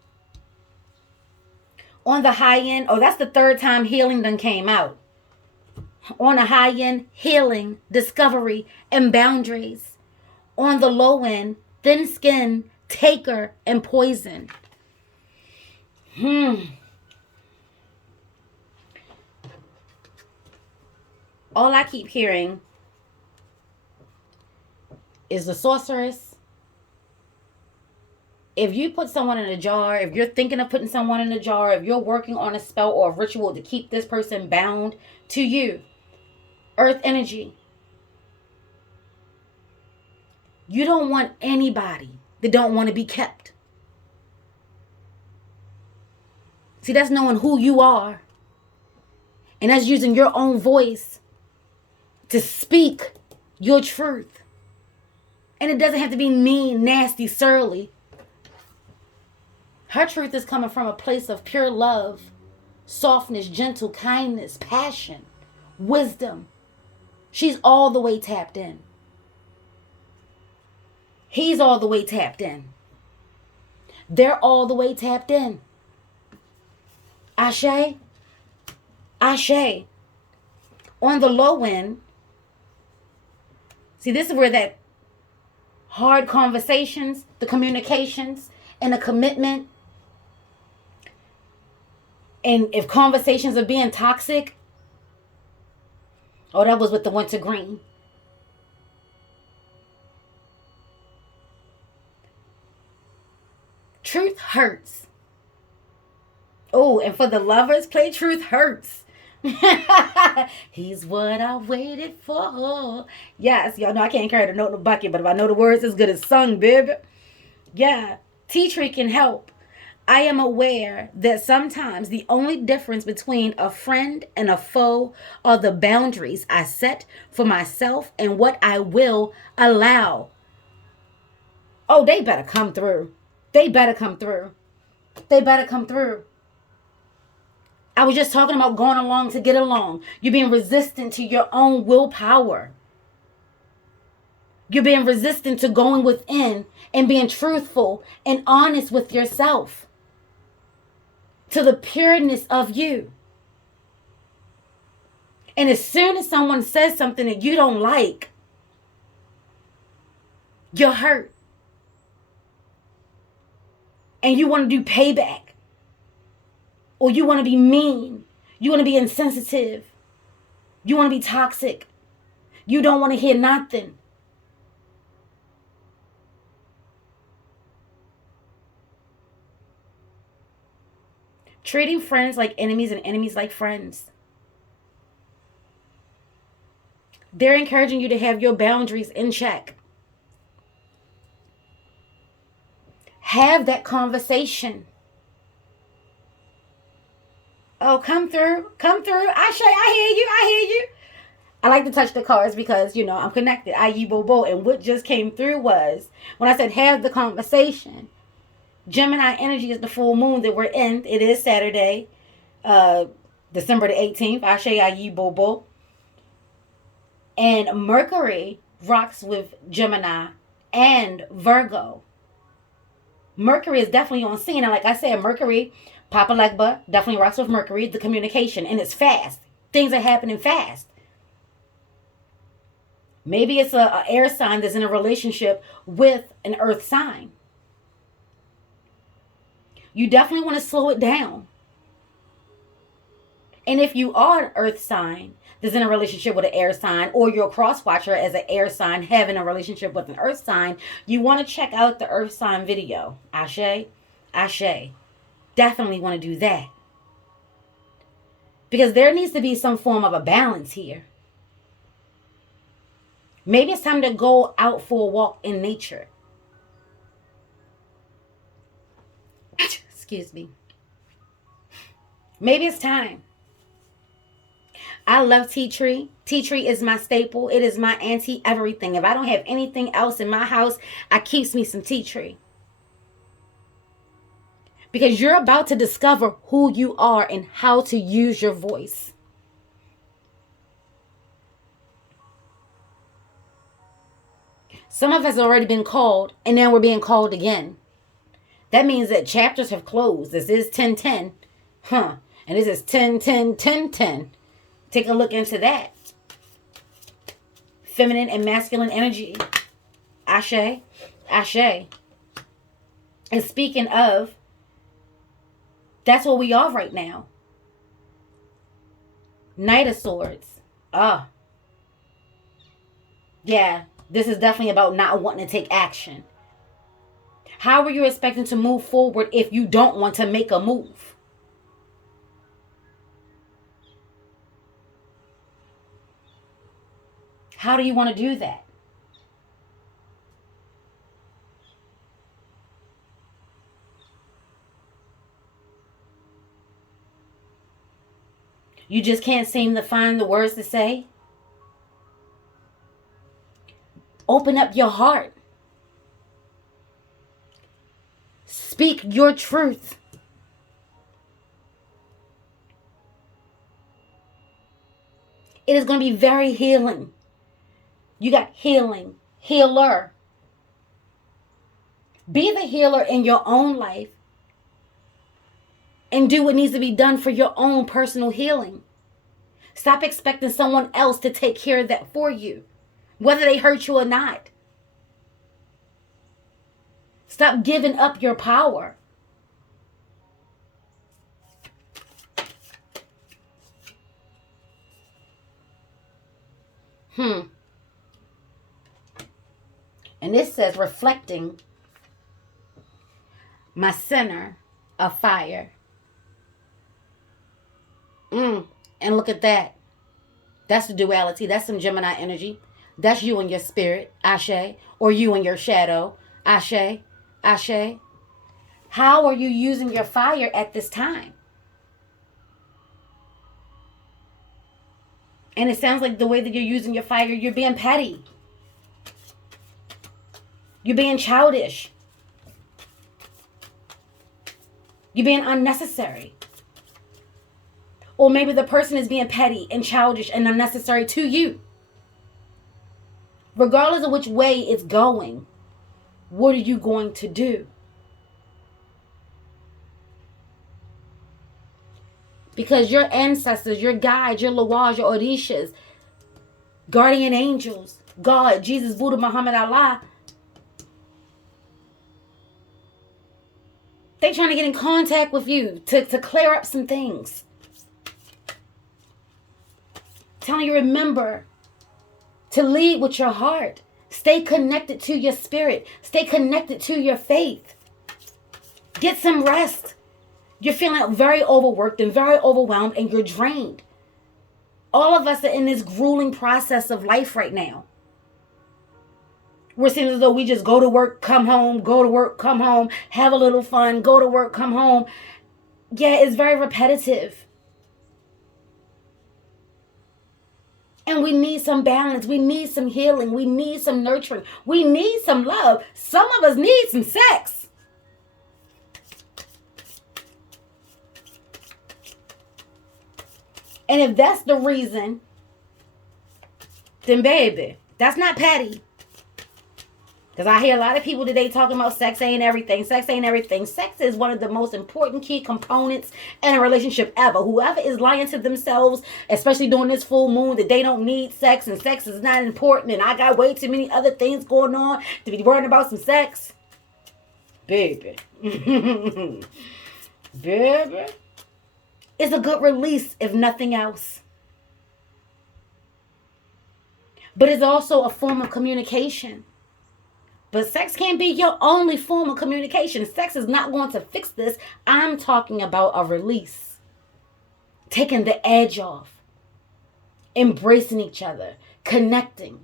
On the high end, oh, that's the third time healing done came out. On the high end, healing, discovery, and boundaries. On the low end, thin skin, taker, and poison. All I keep hearing is the sorceress. If you put someone in a jar, if you're thinking of putting someone in a jar, if you're working on a spell or a ritual to keep this person bound to you, earth energy, you don't want anybody that don't want to be kept. See, that's knowing who you are. And that's using your own voice to speak your truth. And it doesn't have to be mean, nasty, surly. Her truth is coming from a place of pure love, softness, gentle, kindness, passion, wisdom. She's all the way tapped in. He's all the way tapped in. They're all the way tapped in. Ashe. Ashe. On the low end, see, this is where that hard conversations, the communications, and the commitment. And if conversations are being toxic, oh, that was with the winter green. Truth hurts. Oh, and for the lovers, play Truth Hurts. He's what I waited for. Yes, y'all know I can't carry the note in the bucket, but if I know the words, it's good as sung, baby. Yeah, tea tree can help. I am aware that sometimes the only difference between a friend and a foe are the boundaries I set for myself and what I will allow. Oh, they better come through. They better come through. They better come through. I was just talking about going along to get along. You're being resistant to your own willpower. You're being resistant to going within and being truthful and honest with yourself. To the pureness of you. And as soon as someone says something that you don't like, you're hurt. And you want to do payback. Or you want to be mean. You want to be insensitive. You want to be toxic. You don't want to hear nothing. Treating friends like enemies and enemies like friends. They're encouraging you to have your boundaries in check. Have that conversation. Oh, come through. Come through. I hear you. I like to touch the cards because, you know, I'm connected. Bobo. And what just came through was, when I said have the conversation, Gemini energy is the full moon that we're in. It is Saturday, December the 18th. Ashe Bobo. And Mercury rocks with Gemini and Virgo. Mercury is definitely on scene. And like I said, Mercury, Papa Legba, definitely rocks with Mercury, the communication. And it's fast. Things are happening fast. Maybe it's an air sign that's in a relationship with an earth sign. You definitely want to slow it down. And if you are an earth sign that's in a relationship with an air sign, or you're a cross watcher as an air sign having a relationship with an earth sign, you want to check out the earth sign video. Ashe. Definitely want to do that. Because there needs to be some form of a balance here. Maybe it's time to go out for a walk in nature. Excuse me. Maybe it's time. I love tea tree. Tea tree is my staple. It is my anti-everything. If I don't have anything else in my house, I keeps me some tea tree. Because you're about to discover who you are and how to use your voice. Some of us have already been called, and now we're being called again. That means that chapters have closed. This is 10-10. And this is 10-10-10-10. Take a look into that. Feminine and masculine energy. Ashe. Ashe. And speaking of, that's what we are right now. Knight of Swords. Yeah, this is definitely about not wanting to take action. How are you expecting to move forward if you don't want to make a move? How do you want to do that? You just can't seem to find the words to say? Open up your heart. Speak your truth. It is going to be very healing. You got healing, healer. Be the healer in your own life and do what needs to be done for your own personal healing. Stop expecting someone else to take care of that for you, whether they hurt you or not. Stop giving up your power. And this says reflecting my center of fire. And look at that. That's the duality. That's some Gemini energy. That's you and your spirit, Ashe. Or you and your shadow, Ashe. Ashe. How are you using your fire at this time? And it sounds like the way that you're using your fire, you're being petty. You're being childish. You're being unnecessary. Or maybe the person is being petty and childish and unnecessary to you. Regardless of which way it's going, what are you going to do? Because your ancestors, your guides, your Lawaj, your Orishas, guardian angels, God, Jesus, Buddha, Muhammad, Allah, they're trying to get in contact with you to clear up some things. Telling you, remember to lead with your heart. Stay connected to your spirit. Stay connected to your faith. Get some rest. You're feeling very overworked and very overwhelmed and you're drained. All of us are in this grueling process of life right now. We're seeing as though we just go to work, come home, go to work, come home, have a little fun, go to work, come home. Yeah, it's very repetitive. And we need some balance. We need some healing. We need some nurturing. We need some love. Some of us need some sex. And if that's the reason, then baby, that's not petty. Because I hear a lot of people today talking about sex ain't everything. Sex ain't everything. Sex is one of the most important key components in a relationship ever. Whoever is lying to themselves, especially during this full moon, that they don't need sex and sex is not important and I got way too many other things going on to be worrying about some sex. Baby. Baby. It's a good release, if nothing else. But it's also a form of communication. But sex can't be your only form of communication. Sex is not going to fix this. I'm talking about a release. Taking the edge off. Embracing each other. Connecting.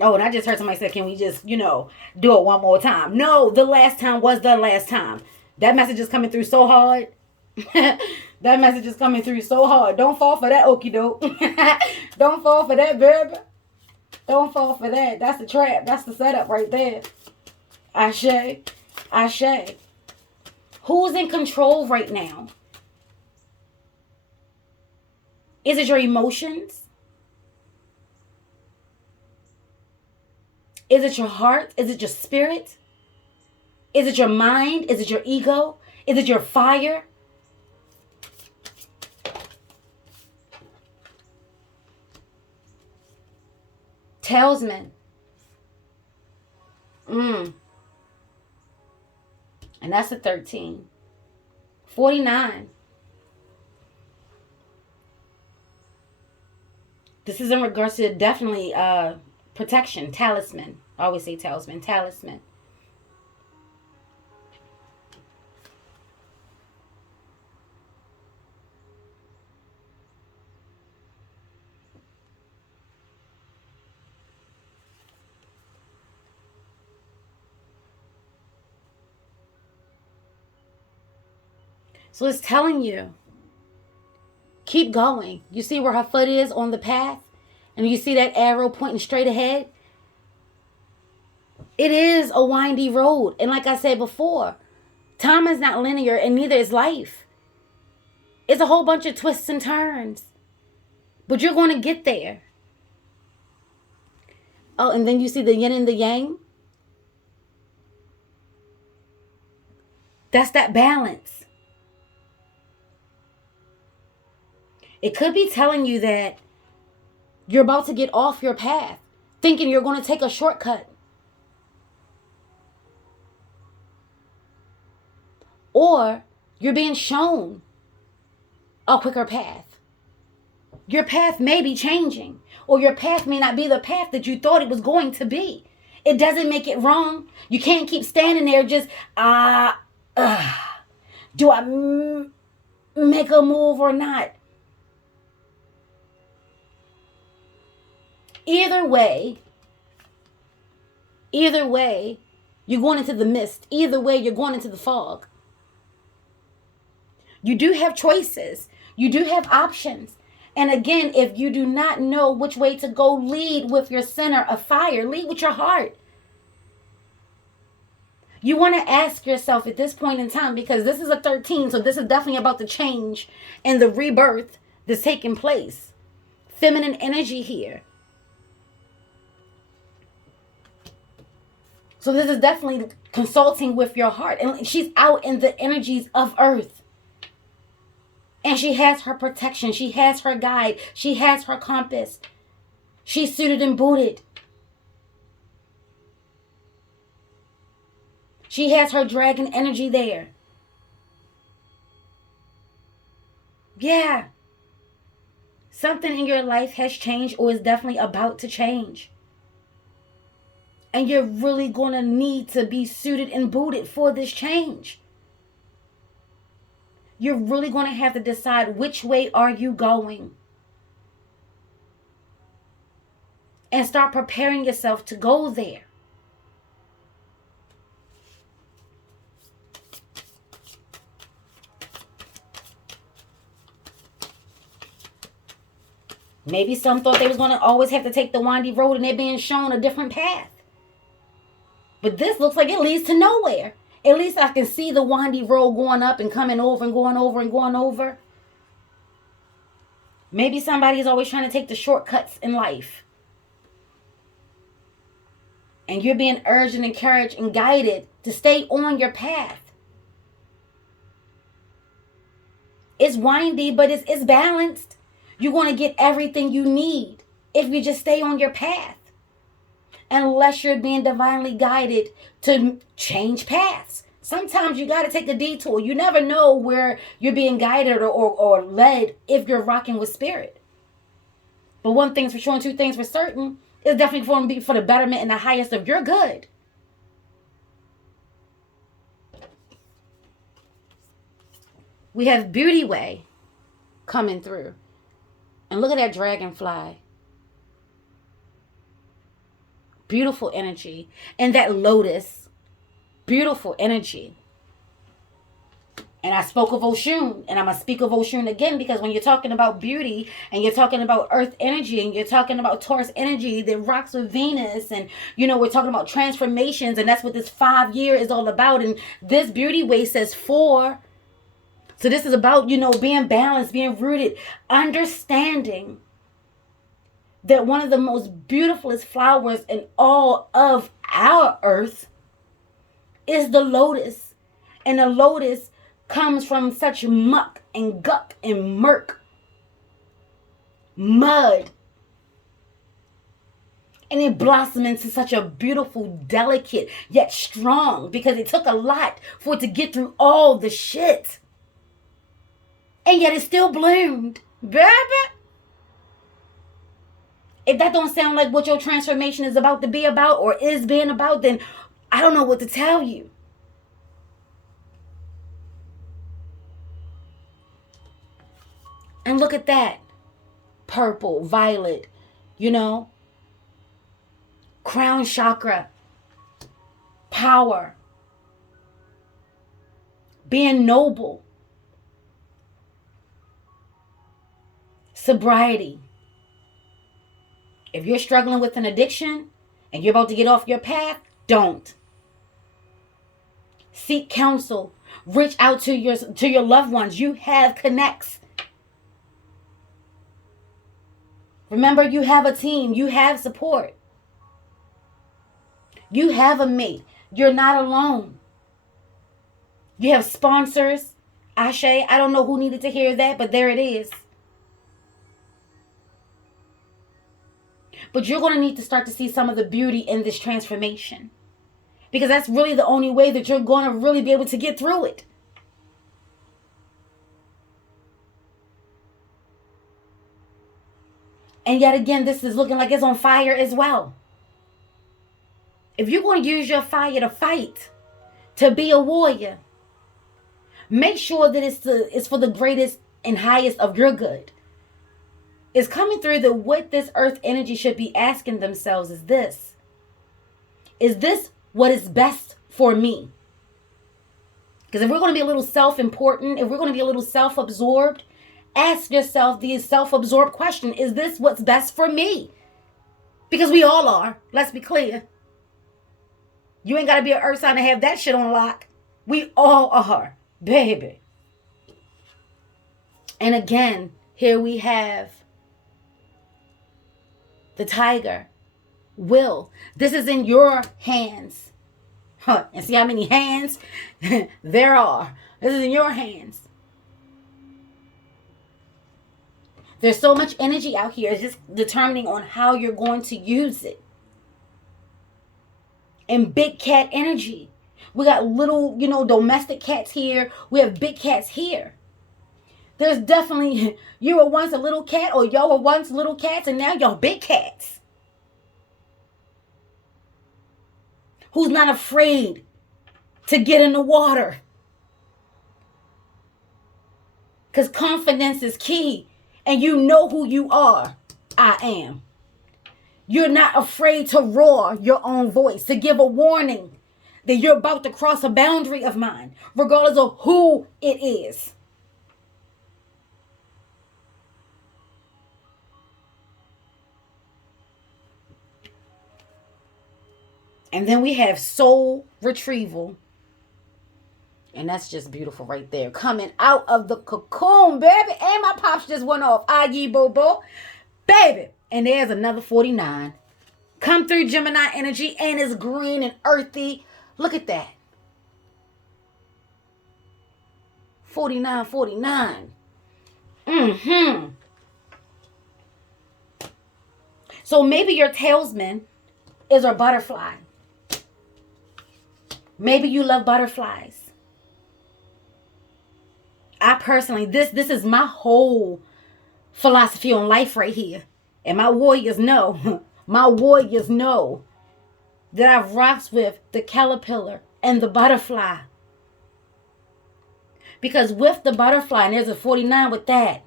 Oh, and I just heard somebody say, can we just, do it one more time? No, the last time was the last time. That message is coming through so hard. That message is coming through so hard. Don't fall for that okie doke. Don't fall for that, baby. Don't fall for that. That's the trap. That's the setup right there. Ashe. Ashe. Who's in control right now? Is it your emotions? Is it your heart? Is it your spirit? Is it your mind? Is it your ego? Is it your fire? Talisman. And that's a 13. 49. This is in regards to definitely protection. Talisman. I always say talisman. Talisman. So it's telling you, keep going. You see where her foot is on the path? And you see that arrow pointing straight ahead? It is a windy road. And like I said before, time is not linear and neither is life. It's a whole bunch of twists and turns. But you're going to get there. Oh, and then you see the yin and the yang. That's that balance. It could be telling you that you're about to get off your path, thinking you're going to take a shortcut. Or you're being shown a quicker path. Your path may be changing, or your path may not be the path that you thought it was going to be. It doesn't make it wrong. You can't keep standing there just, do I make a move or not? Either way, you're going into the mist. Either way, you're going into the fog. You do have choices. You do have options. And again, if you do not know which way to go, lead with your center of fire. Lead with your heart. You want to ask yourself at this point in time, because this is a 13, so this is definitely about the change and the rebirth that's taking place. Feminine energy here. So this is definitely consulting with your heart. And she's out in the energies of earth. And she has her protection. She has her guide. She has her compass. She's suited and booted. She has her dragon energy there. Yeah. Something in your life has changed or is definitely about to change. And you're really going to need to be suited and booted for this change. You're really going to have to decide which way are you going. And start preparing yourself to go there. Maybe some thought they was going to always have to take the windy road and they're being shown a different path. But this looks like it leads to nowhere. At least I can see the windy road going up and coming over and going over and going over. Maybe somebody is always trying to take the shortcuts in life. And you're being urged and encouraged and guided to stay on your path. It's windy, but it's balanced. You're going to get everything you need if you just stay on your path. Unless you're being divinely guided to change paths. Sometimes you got to take a detour. You never know where you're being guided or led if you're rocking with spirit. But one thing's for sure and two things for certain. It's definitely going to be for the betterment and the highest of your good. We have Beauty Way coming through. And look at that dragonfly. Beautiful energy. And that lotus, beautiful energy. And I spoke of Oshun, and I'm going to speak of Oshun again, because when you're talking about beauty and you're talking about earth energy and you're talking about Taurus energy that rocks with Venus, and, you know, we're talking about transformations, and that's what this 5 year is all about. And this beauty way says 4. So this is about, you know, being balanced, being rooted, understanding that one of the most beautifulest flowers in all of our earth is the lotus. And the lotus comes from such muck and guck and murk, mud. And it blossomed into such a beautiful, delicate, yet strong, because it took a lot for it to get through all the shit. And yet it still bloomed. Baby. If that don't sound like what your transformation is about to be about or is being about, then I don't know what to tell you. And look at that. Purple, violet, you know. Crown chakra. Power. Being noble. Sobriety. If you're struggling with an addiction and you're about to get off your path, don't. Seek counsel. Reach out to your loved ones. You have connects. Remember, you have a team. You have support. You have a mate. You're not alone. You have sponsors. Ashe, I don't know who needed to hear that, but there it is. But you're going to need to start to see some of the beauty in this transformation. Because that's really the only way that you're going to really be able to get through it. And yet again, this is looking like it's on fire as well. If you're going to use your fire to fight, to be a warrior, make sure that it's for the greatest and highest of your good. It's coming through that what this earth energy should be asking themselves is this. Is this what is best for me? Because if we're going to be a little self-important, if we're going to be a little self-absorbed, ask yourself the self-absorbed question. Is this what's best for me? Because we all are. Let's be clear. You ain't got to be an earth sign to have that shit on lock. We all are, baby. And again, here we have the tiger. Will. This is in your hands. Huh. And see how many hands there are. This is in your hands. There's so much energy out here. It's just determining on how you're going to use it. And big cat energy. We got little, domestic cats here. We have big cats here. There's definitely, you were once a little cat, or y'all were once little cats, and now y'all big cats. Who's not afraid to get in the water? Because confidence is key. And you know who you are. I am. You're not afraid to roar your own voice, to give a warning that you're about to cross a boundary of mine, regardless of who it is. And then we have soul retrieval. And that's just beautiful right there. Coming out of the cocoon, baby. And my pops just went off. Aye, bo. Baby. And there's another 49. Come through Gemini energy. And it's green and earthy. Look at that. 49. So maybe your talisman is a butterfly. Maybe you love butterflies. I personally, this is my whole philosophy on life right here. And my warriors know that I've rocked with the caterpillar and the butterfly. Because with the butterfly, and there's a 49 with that,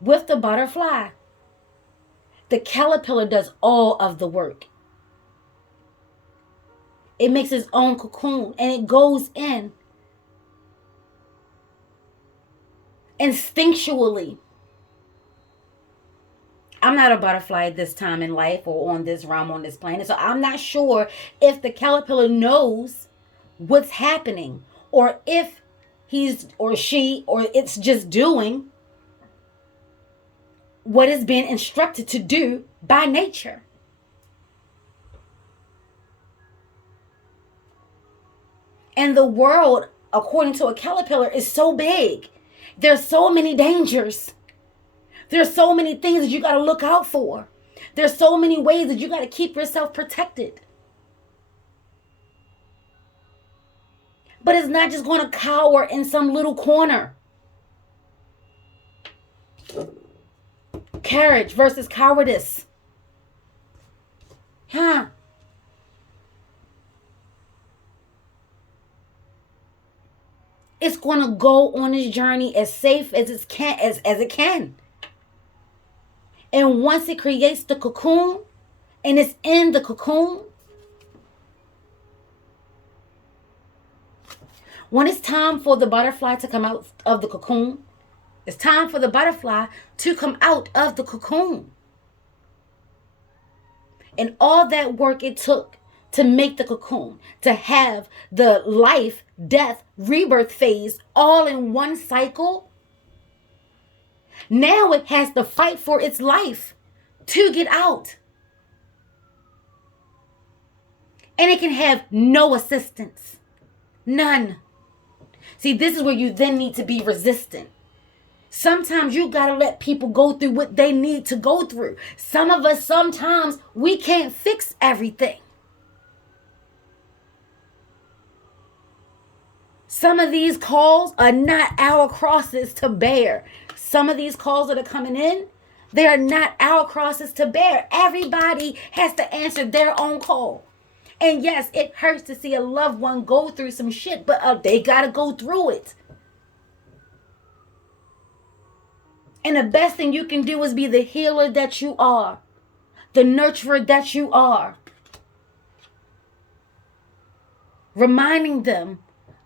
with the butterfly, the caterpillar does all of the work. It makes its own cocoon and it goes in instinctually. I'm not a butterfly at this time in life or on this realm, on this planet. So I'm not sure if the caterpillar knows what's happening, or if he's or she or it's just doing what is being instructed to do by nature. And the world, according to a caterpillar, is so big. There's so many dangers. There's so many things that you got to look out for. There's so many ways that you got to keep yourself protected. But it's not just going to cower in some little corner. Courage versus cowardice. Huh? It's going to go on this journey as safe as it can. And once it creates the cocoon and it's in the cocoon, when it's time for the butterfly to come out of the cocoon, it's time for the butterfly to come out of the cocoon. And all that work it took to make the cocoon, to have the life, death, rebirth phase all in one cycle, now it has to fight for its life to get out. And it can have no assistance. None. See, this is where you then need to be resistant. Sometimes you got to let people go through what they need to go through. Some of us, sometimes we can't fix everything. Some of these calls are not our crosses to bear. Some of these calls that are coming in, they are not our crosses to bear. Everybody has to answer their own call. And yes, it hurts to see a loved one go through some shit, but they got to go through it. And the best thing you can do is be the healer that you are, the nurturer that you are. Reminding them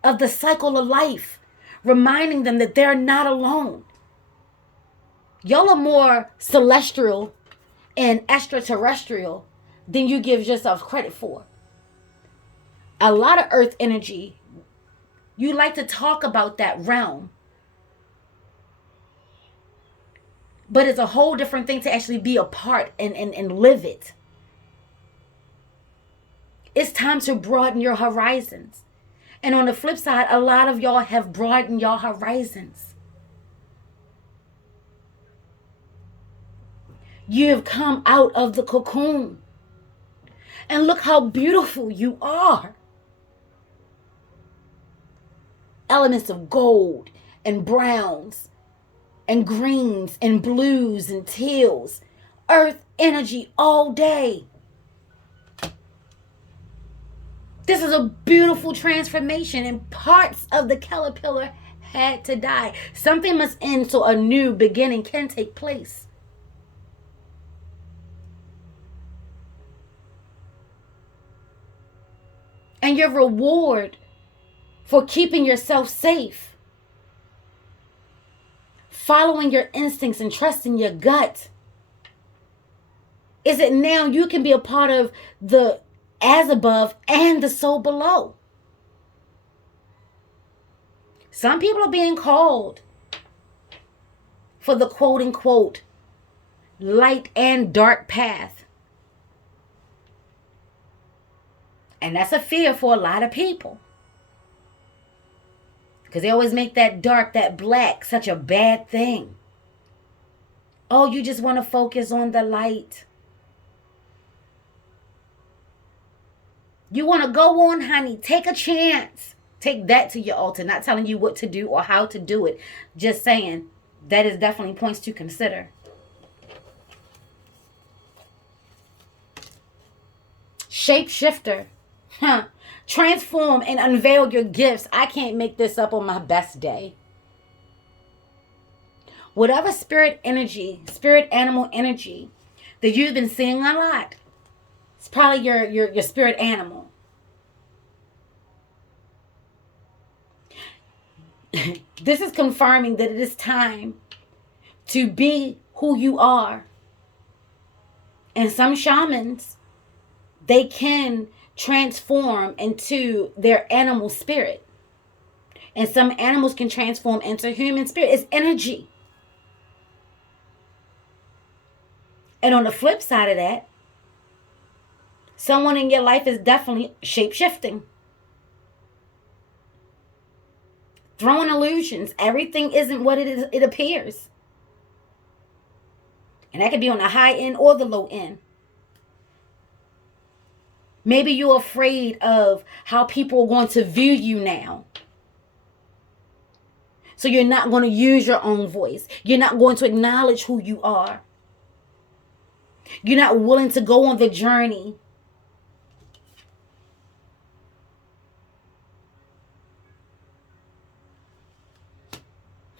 of the cycle of life, reminding them that they're not alone. Y'all are more celestial and extraterrestrial than you give yourself credit for. A lot of earth energy, you like to talk about that realm, but it's a whole different thing to actually be a part and live it. It's time to broaden your horizons. And on the flip side, a lot of y'all have broadened your horizons. You have come out of the cocoon. And look how beautiful you are. Elements of gold and browns and greens and blues and teals. Earth energy all day. This is a beautiful transformation, and parts of the caterpillar had to die. Something must end so a new beginning can take place. And your reward for keeping yourself safe, following your instincts and trusting your gut, is that now you can be a part of the as above and the so below. Some people are being called for the quote unquote light and dark path. And that's a fear for a lot of people. Because they always make that dark, that black, such a bad thing. Oh, you just want to focus on the light. You want to go on, honey. Take a chance. Take that to your altar. Not telling you what to do or how to do it. Just saying that is definitely points to consider. Shapeshifter. Transform and unveil your gifts. I can't make this up on my best day. Whatever spirit energy, spirit animal energy that you've been seeing a lot, it's probably your spirit animal. This is confirming that it is time to be who you are. And some shamans, they can transform into their animal spirit. And some animals can transform into human spirit. It's energy. And on the flip side of that, someone in your life is definitely shape-shifting. Throwing illusions. Everything isn't what it appears. And that could be on the high end or the low end. Maybe you're afraid of how people are going to view you now. So you're not going to use your own voice. You're not going to acknowledge who you are. You're not willing to go on the journey.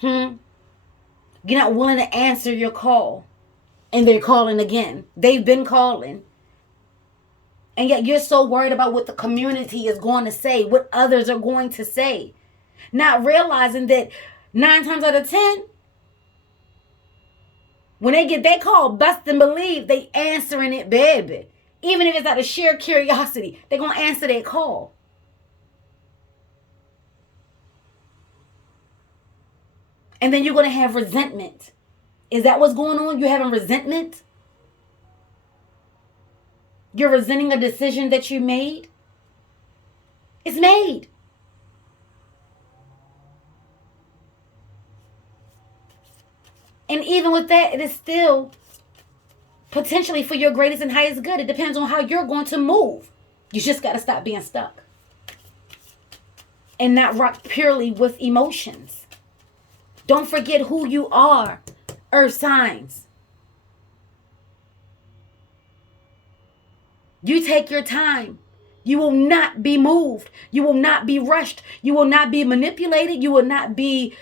You're not willing to answer your call. And they're calling again. They've been calling. And yet you're so worried about what the community is going to say, what others are going to say. Not realizing that 9 times out of 10, when they get that call, best and believe they answering it, baby. Even if it's out of sheer curiosity, they're going to answer that call. And then you're going to have resentment. Is that what's going on? You're having resentment? You're resenting a decision that you made? It's made. And even with that, it is still potentially for your greatest and highest good. It depends on how you're going to move. You just got to stop being stuck. And not rock purely with emotions. Don't forget who you are, earth signs. You take your time. You will not be moved. You will not be rushed. You will not be manipulated. You will not be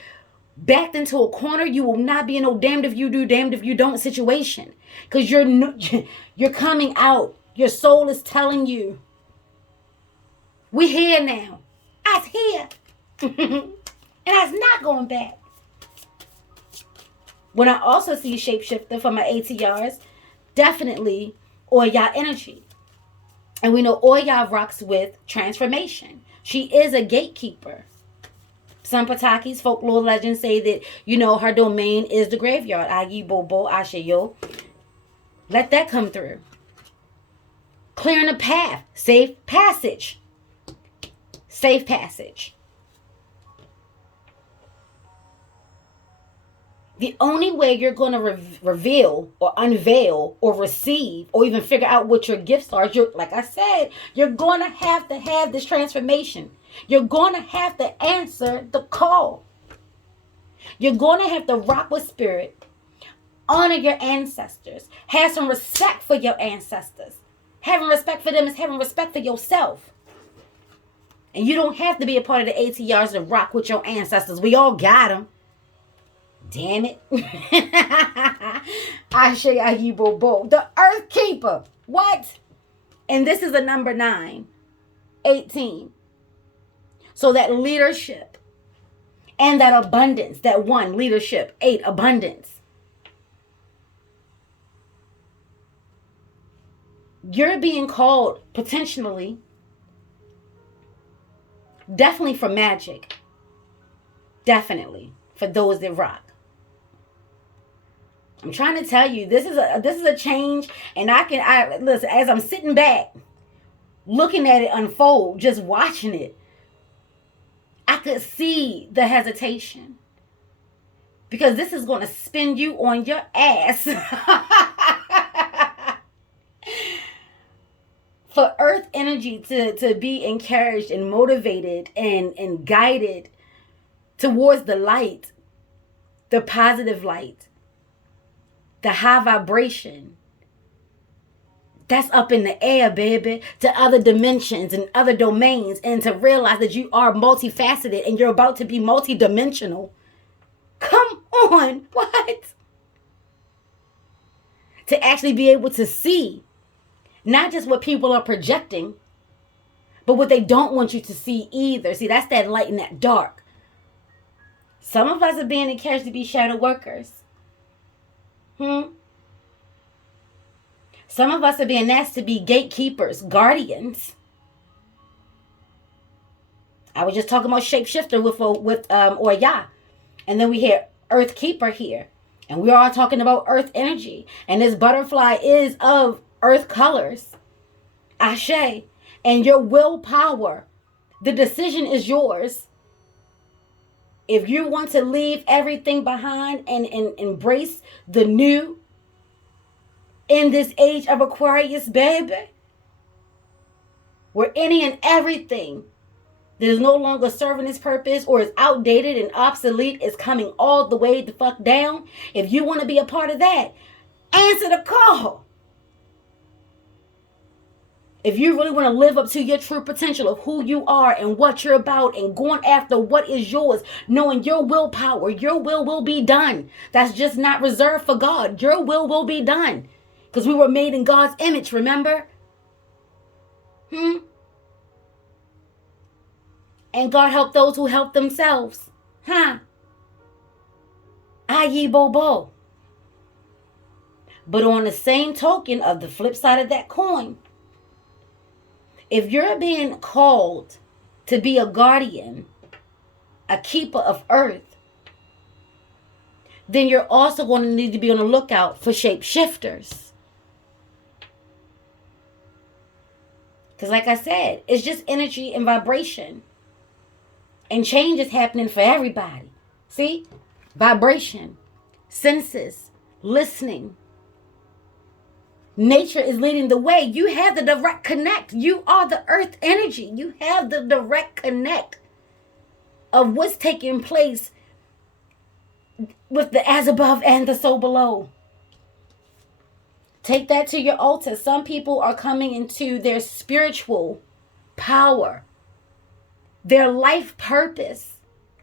backed into a corner. You will not be in no damned if you do, damned if you don't situation. Because you're coming out. Your soul is telling you, we're here now. I's here. And I's not going back. When I also see shapeshifter for my ATRs, definitely Oya energy. And we know Oya rocks with transformation. She is a gatekeeper. Some Patakis, folklore legends say that, her domain is the graveyard. Agi Bobo Ashayo. Let that come through. Clearing a path. Safe passage. Safe passage. The only way you're going to reveal or unveil or receive or even figure out what your gifts are, like I said, you're going to have this transformation. You're going to have to answer the call. You're going to have to rock with spirit. Honor your ancestors. Have some respect for your ancestors. Having respect for them is having respect for yourself. And you don't have to be a part of the ATRs to rock with your ancestors. We all got them. Damn it. Ashe Ayibobo. The Earth Keeper. What? And this is a number 9. 18. So that leadership and that abundance. That 1, leadership. 8, abundance. You're being called potentially, definitely for magic. Definitely for those that rock. I'm trying to tell you, this is a change, and I listen, as I'm sitting back, looking at it unfold, just watching it, I could see the hesitation. Because this is going to spin you on your ass. For earth energy to be encouraged and motivated and guided towards the light, the positive light, the high vibration, that's up in the air, baby, to other dimensions and other domains, and to realize that you are multifaceted and you're about to be multidimensional. Come on, what? To actually be able to see not just what people are projecting, but what they don't want you to see either. See, that's that light and that dark. Some of us are being encouraged to be shadow workers. Some of us are being asked to be gatekeepers, guardians. I was just talking about shapeshifter with Oya. And then we hear earth keeper here. And we're all talking about earth energy. And this butterfly is of earth colors. Ashe. And your willpower. The decision is yours. If you want to leave everything behind and embrace the new in this age of Aquarius, baby, where any and everything that is no longer serving its purpose or is outdated and obsolete is coming all the way the fuck down. If you want to be a part of that, answer the call. If you really want to live up to your true potential of who you are and what you're about and going after what is yours, knowing your willpower, your will be done. That's just not reserved for God. Your will be done. Because we were made in God's image, remember? And God helped those who help themselves. Aye, bobo. But on the same token of the flip side of that coin, if you're being called to be a guardian, a keeper of earth, then you're also going to need to be on the lookout for shapeshifters. Because like I said, it's just energy and vibration. And change is happening for everybody. See? Vibration, senses, listening. Nature is leading the way. You have the direct connect. You are the earth energy. You have the direct connect of what's taking place with the as above and the so below. Take that to your altar. Some people are coming into their spiritual power, their life purpose.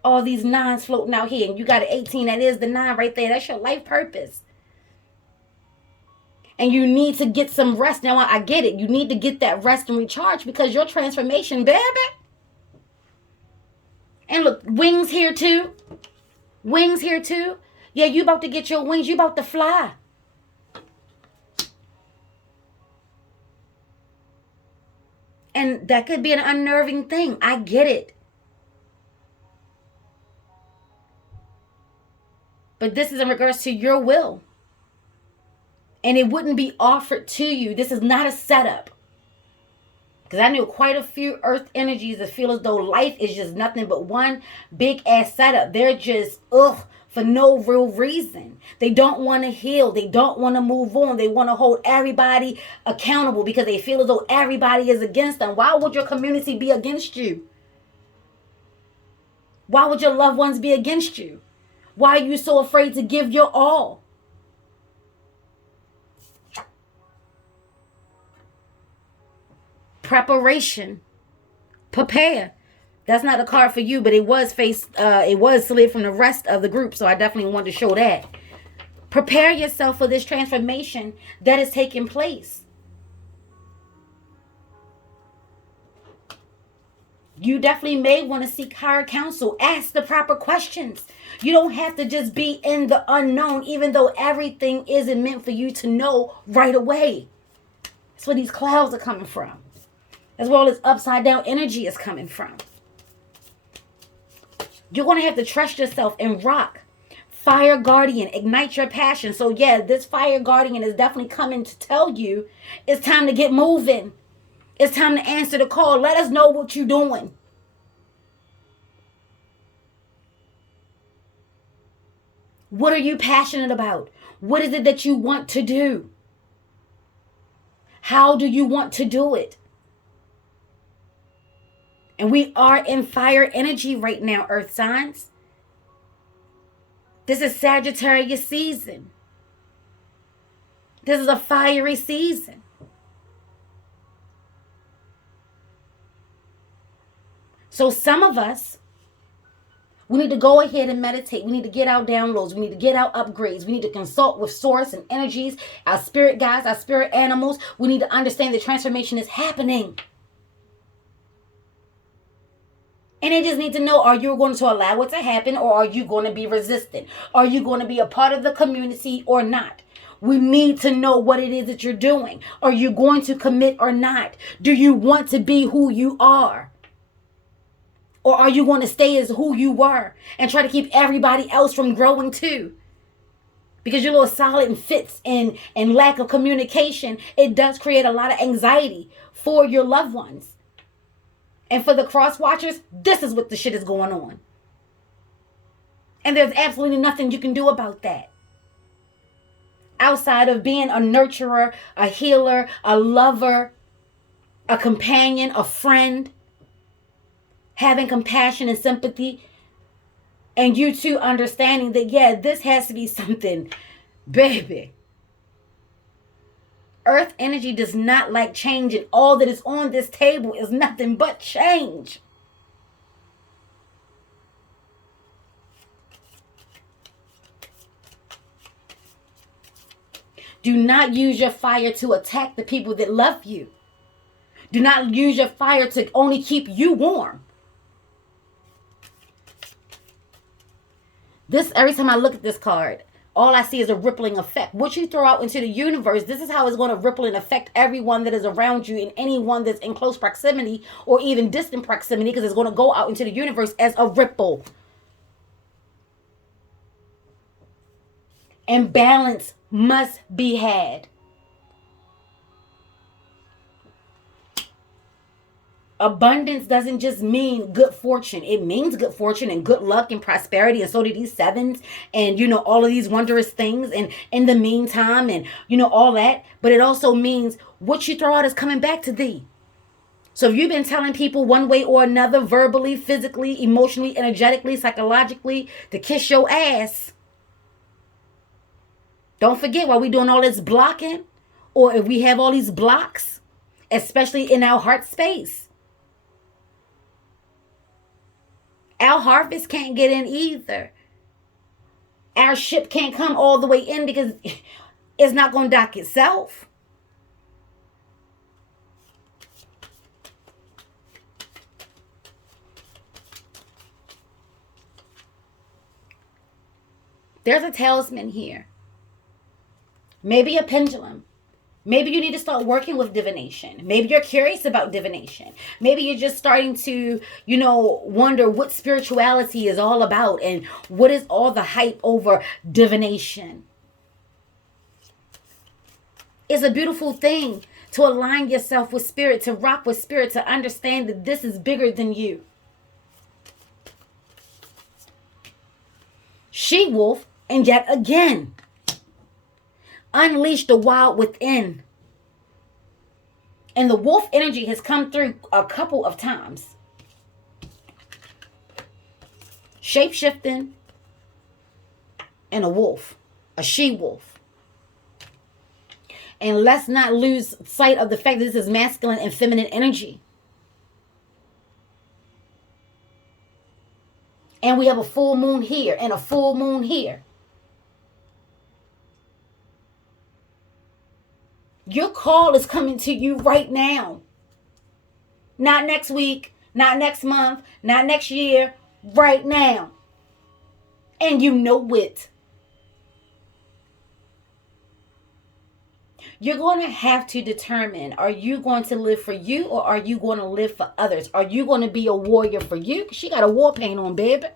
All these nines floating out here. And you got an 18. That is the 9 right there. That's your life purpose. And you need to get some rest. Now, I get it. You need to get that rest and recharge because your transformation, baby. And look, wings here too. Wings here too. Yeah, you about to get your wings. You about to fly. And that could be an unnerving thing. I get it. But this is in regards to your will. And it wouldn't be offered to you. This is not a setup. Because I knew quite a few earth energies that feel as though life is just nothing but one big ass setup. They're just, for no real reason. They don't want to heal. They don't want to move on. They want to hold everybody accountable because they feel as though everybody is against them. Why would your community be against you? Why would your loved ones be against you? Why are you so afraid to give your all? Preparation. Prepare. That's not a card for you, but it was slid from the rest of the group, so I definitely wanted to show that. Prepare yourself for this transformation that is taking place. You definitely may want to seek higher counsel. Ask the proper questions. You don't have to just be in the unknown, even though everything isn't meant for you to know right away. That's where these clouds are coming from. As well as upside down energy is coming from. You're going to have to trust yourself and rock. Fire guardian, ignite your passion. So yeah, this fire guardian is definitely coming to tell you it's time to get moving. It's time to answer the call. Let us know what you're doing. What are you passionate about? What is it that you want to do? How do you want to do it? And we are in fire energy right now, earth signs. This is Sagittarius season. This is a fiery season. So some of us, we need to go ahead and meditate. We need to get our downloads. We need to get our upgrades. We need to consult with source and energies, our spirit guides, our spirit animals. We need to understand the transformation is happening. And they just need to know, are you going to allow it to happen, or are you going to be resistant? Are you going to be a part of the community or not? We need to know what it is that you're doing. Are you going to commit or not? Do you want to be who you are? Or are you going to stay as who you were and try to keep everybody else from growing too? Because you're a little solid and fits and lack of communication, it does create a lot of anxiety for your loved ones. And for the cross watchers, this is what the shit is going on. And there's absolutely nothing you can do about that. Outside of being a nurturer, a healer, a lover, a companion, a friend, having compassion and sympathy, and you two understanding that, yeah, this has to be something, baby. Earth energy does not like change, and all that is on this table is nothing but change. Do not use your fire to attack the people that love you. Do not use your fire to only keep you warm. This, every time I look at this card, all I see is a rippling effect. What you throw out into the universe, this is how it's going to ripple and affect everyone that is around you and anyone that's in close proximity or even distant proximity, because it's going to go out into the universe as a ripple. And balance must be had. Abundance doesn't just mean good fortune. It means good fortune and good luck and prosperity. And so do these sevens and, all of these wondrous things. And in the meantime and, all that. But it also means what you throw out is coming back to thee. So if you've been telling people one way or another, verbally, physically, emotionally, energetically, psychologically, to kiss your ass, don't forget while we're doing all this blocking, or if we have all these blocks, especially in our heart space, our harvest can't get in either. Our ship can't come all the way in because it's not going to dock itself. There's a talisman here. Maybe a pendulum. Maybe you need to start working with divination. Maybe you're curious about divination. Maybe you're just starting to, wonder what spirituality is all about and what is all the hype over divination. It's a beautiful thing to align yourself with spirit, to rock with spirit, to understand that this is bigger than you. She-wolf, and yet again, unleash the wild within. And the wolf energy has come through a couple of times. Shape-shifting and a wolf, a she-wolf. And let's not lose sight of the fact that this is masculine and feminine energy. And we have a full moon here and a full moon here. Your call is coming to you right now. Not next week, not next month, not next year, right now. And you know it. You're going to have to determine, are you going to live for you or are you going to live for others? Are you going to be a warrior for you? She got a war paint on, baby.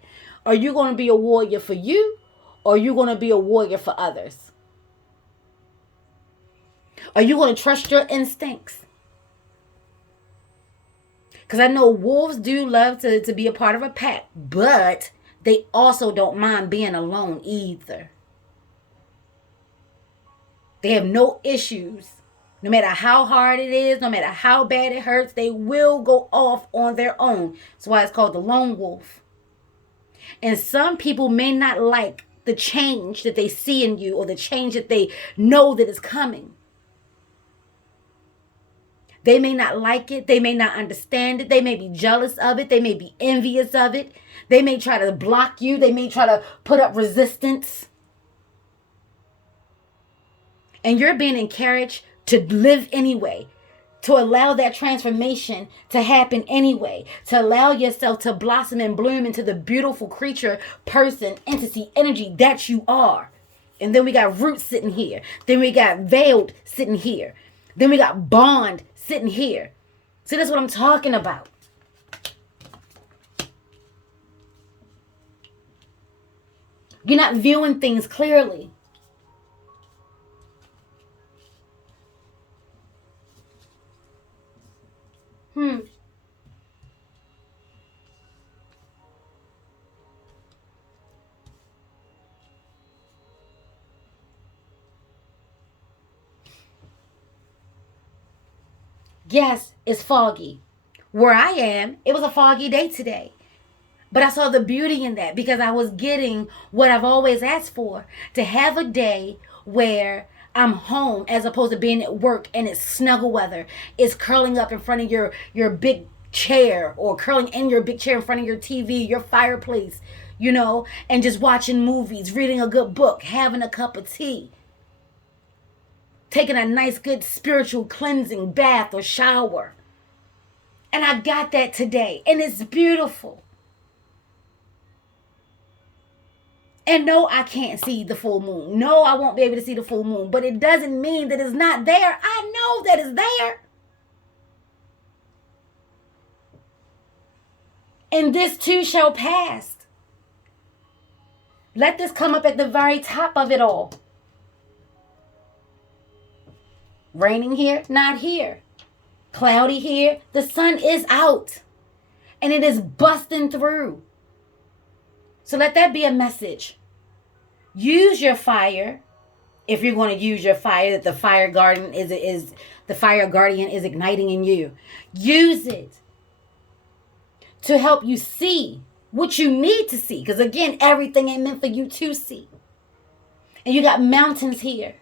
Are you going to be a warrior for you or are you going to be a warrior for others? Are you going to trust your instincts? Because I know wolves do love to be a part of a pack, but they also don't mind being alone either. They have no issues. No matter how hard it is, no matter how bad it hurts, they will go off on their own. That's why it's called the lone wolf. And some people may not like the change that they see in you or the change that they know that is coming. They may not like it. They may not understand it. They may be jealous of it. They may be envious of it. They may try to block you. They may try to put up resistance. And you're being encouraged to live anyway. to allow that transformation to happen anyway, to allow yourself to blossom and bloom into the beautiful creature, person, entity, energy that you are. And then we got Root sitting here. Then we got Veiled sitting here. Then we got Bond sitting here. See, that's what I'm talking about. You're not viewing things clearly. Yes, it's foggy. Where I am, it was a foggy day today. But I saw the beauty in that because I was getting what I've always asked for, to have a day where I'm home as opposed to being at work and it's snuggle weather. It's curling up in front of your big chair, or curling in your big chair in front of your TV, your fireplace, and just watching movies, reading a good book, having a cup of tea, taking a nice good spiritual cleansing bath or shower. And I got that today, and it's beautiful. And no, I can't see the full moon. No, I won't be able to see the full moon. But it doesn't mean that it's not there. I know that it's there. And this too shall pass. Let this come up at the very top of it all. Raining here, not here. Cloudy here, the sun is out. And it is busting through. So let that be a message. Use your fire. If you're going to use your fire, that the fire guardian is igniting in you. Use it to help you see what you need to see. Because again, everything ain't meant for you to see. And you got mountains here.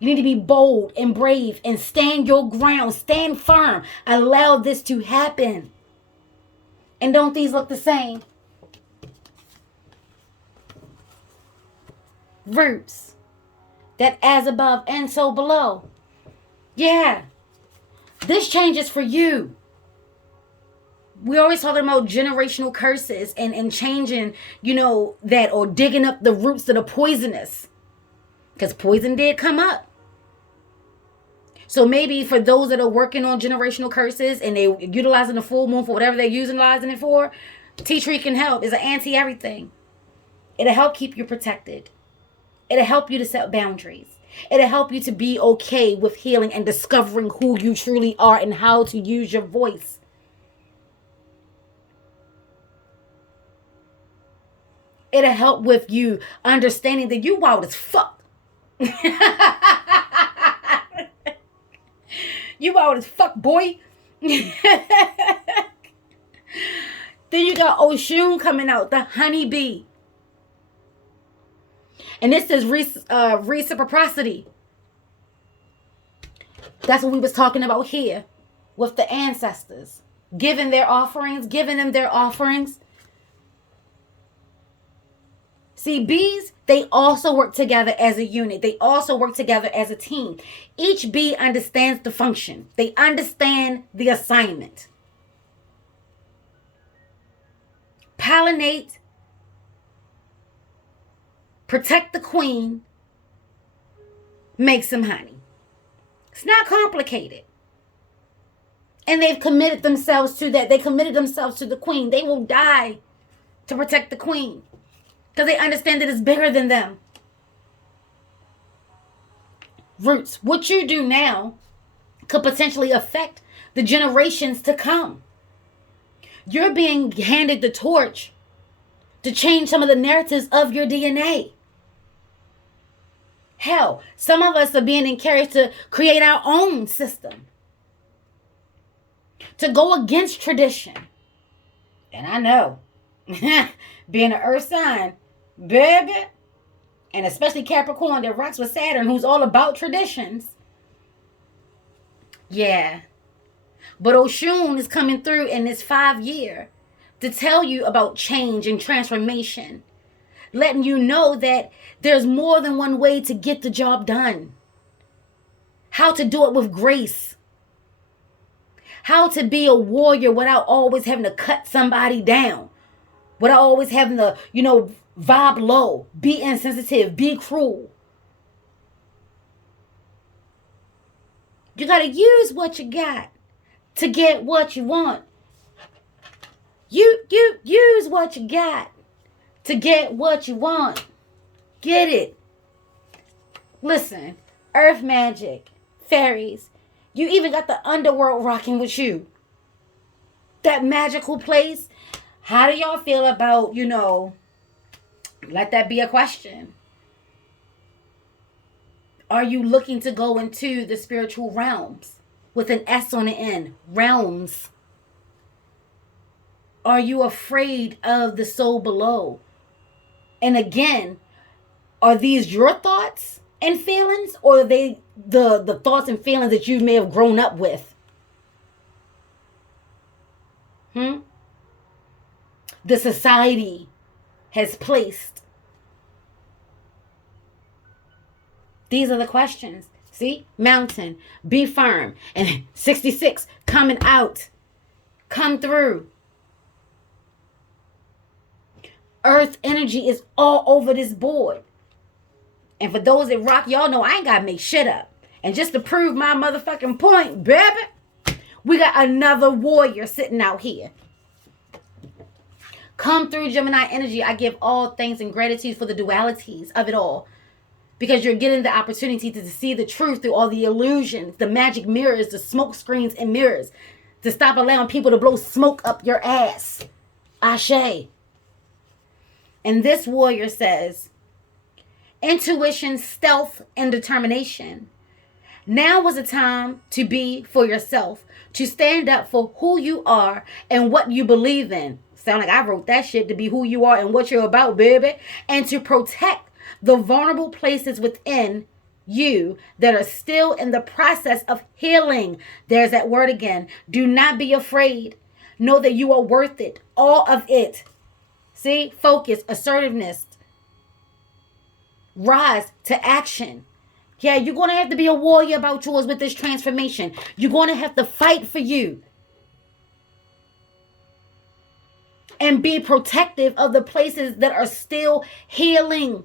You need to be bold and brave and stand your ground. Stand firm. Allow this to happen. And don't these look the same? Roots. That as above and so below. Yeah. This change is for you. We always talking about generational curses and changing, that, or digging up the roots that are poisonous. Because poison did come up. So maybe for those that are working on generational curses and they utilizing the full moon for whatever they're utilizing it for, tea tree can help. It's an anti-everything. It'll help keep you protected. It'll help you to set boundaries. It'll help you to be okay with healing and discovering who you truly are and how to use your voice. It'll help with you understanding that you wild as fuck. You wild as fuck, boy. Then you got Oshun coming out, the honeybee. And this is reciprocity. That's what we was talking about here with the ancestors. Giving them their offerings. See, bees, they also work together as a unit. They also work together as a team. Each bee understands the function. They understand the assignment. Pollinate, protect the queen, make some honey. It's not complicated. And they've committed themselves to that. They committed themselves to the queen. They will die to protect the queen. Because they understand that it's bigger than them. Roots, what you do now could potentially affect the generations to come. You're being handed the torch to change some of the narratives of your DNA. Hell, some of us are being encouraged to create our own system. To go against tradition. And I know, being an earth sign, baby, and especially Capricorn that rocks with Saturn, who's all about traditions. Yeah. But Oshun is coming through in this 5-year to tell you about change and transformation. Letting you know that there's more than one way to get the job done. how to do it with grace, how to be a warrior without always having to cut somebody down, without always having to, vibe low, be insensitive, be cruel. You got to use what you got to get what you want. You use what you got to get what you want. Get it? Listen, earth magic, fairies, you even got the underworld rocking with you. That magical place. How do y'all feel about, let that be a question. Are you looking to go into the spiritual realms with an S on the end? Realms. Are you afraid of the soul below? And again, are these your thoughts and feelings, or are they the thoughts and feelings that you may have grown up with? The society has placed. These are the questions. See? Mountain, be firm. And 66 coming out. Come through. Earth energy is all over this board. And for those that rock, y'all know I ain't got to make shit up. And just to prove my motherfucking point, baby, we got another warrior sitting out here. Come through, Gemini energy. I give all thanks and gratitude for the dualities of it all. Because you're getting the opportunity to see the truth through all the illusions, the magic mirrors, the smoke screens and mirrors. To stop allowing people to blow smoke up your ass. Ashe. And this warrior says, intuition, stealth, and determination. Now was the time to be for yourself, to stand up for who you are and what you believe in. Sound like I wrote that shit, to be who you are and what you're about, baby. And to protect the vulnerable places within you that are still in the process of healing. There's that word again. Do not be afraid. Know that you are worth it. All of it. See? Focus, assertiveness. Rise to action. Yeah, you're going to have to be a warrior about yours with this transformation. You're going to have to fight for you. And be protective of the places that are still healing.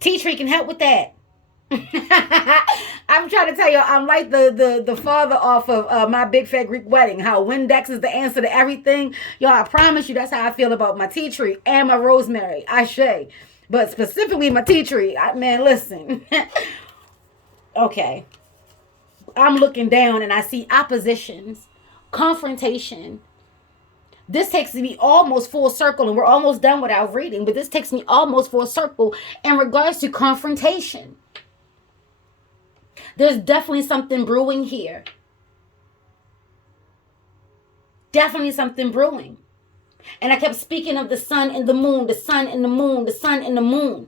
Tea tree can help with that. I'm trying to tell you, I'm like the father off of My Big Fat Greek Wedding. How Windex is the answer to everything. Y'all, I promise you that's how I feel about my tea tree and my rosemary. Ashe. But specifically my tea tree. Man, listen. Okay. I'm looking down and I see oppositions. Confrontation. This takes me almost full circle, and we're almost done with our reading, but this takes me almost full circle in regards to confrontation. There's definitely something brewing here. Definitely something brewing. And I kept speaking of the sun and the moon, the sun and the moon, the sun and the moon.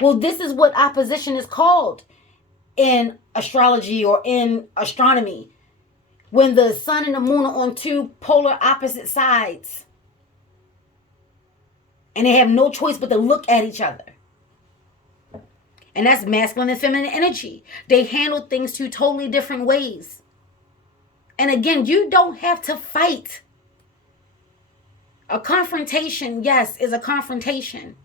Well, this is what opposition is called in astrology or in astronomy. When the sun and the moon are on two polar opposite sides. And they have no choice but to look at each other. And that's masculine and feminine energy. They handle things two totally different ways. And again, you don't have to fight. A confrontation, yes, is a confrontation.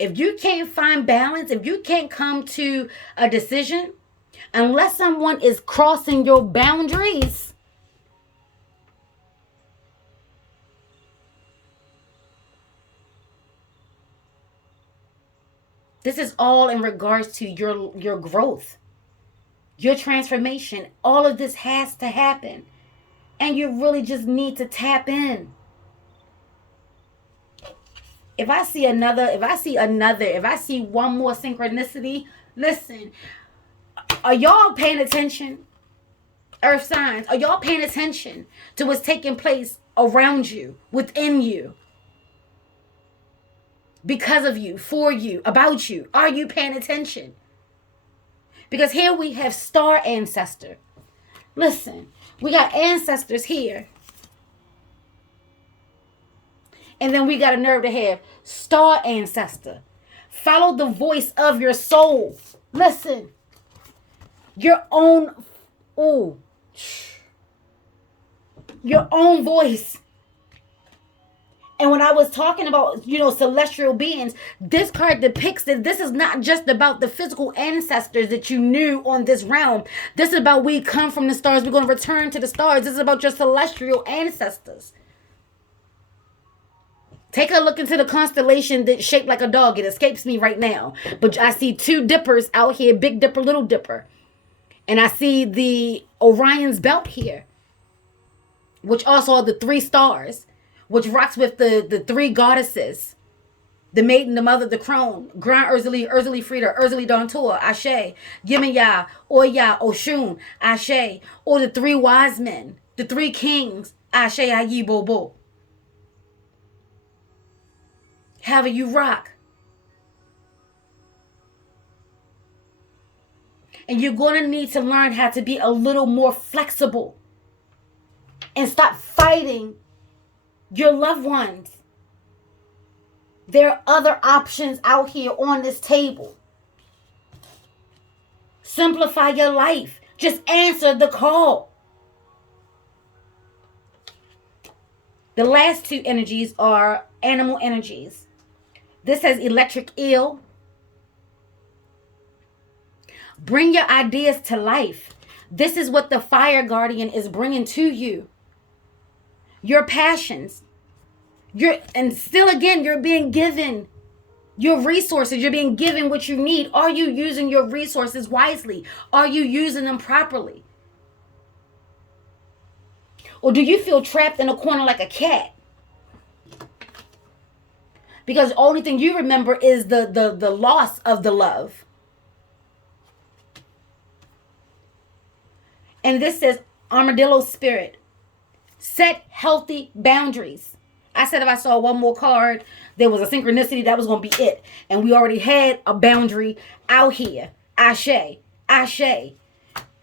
If you can't find balance, if you can't come to a decision, unless someone is crossing your boundaries, this is all in regards to your growth, your transformation. All of this has to happen. And you really just need to tap in. If I see one more synchronicity, listen. Are y'all paying attention? Earth signs, are y'all paying attention to what's taking place around you, within you? Because of you, for you, about you. Are you paying attention? Because here we have star ancestor. Listen, we got ancestors here. And then we got a nerve to have star ancestor. Follow the voice of your soul. Listen. Your own, your own voice. And when I was talking about, celestial beings, this card depicts that this is not just about the physical ancestors that you knew on this realm. This is about we come from the stars. We're going to return to the stars. This is about your celestial ancestors. Take a look into the constellation that's shaped like a dog. It escapes me right now. But I see two dippers out here, Big Dipper, Little Dipper. And I see the Orion's belt here, which also are the 3 stars, which rocks with the 3 goddesses. The maiden, the mother, the crone, Grand Urzuli Frida, Urzuli Dontua, Ashe, Yemaya, Oya, Oshun, Ashe, or the 3 wise men, the 3 kings, Ashe, Ayi, Bobo. However you rock. And you're going to need to learn how to be a little more flexible and stop fighting your loved ones. There are other options out here on this table. Simplify your life. Just answer the call. The last 2 energies are animal energies. This has electric eel. Bring your ideas to life. This is what the fire guardian is bringing to you. Your passions. And still again, you're being given your resources. You're being given what you need. Are you using your resources wisely? Are you using them properly? Or do you feel trapped in a corner like a cat? Because the only thing you remember is the loss of the love. And this says, armadillo spirit. Set healthy boundaries. I said if I saw one more card, there was a synchronicity, that was going to be it. And we already had a boundary out here. Ashe. Ashe.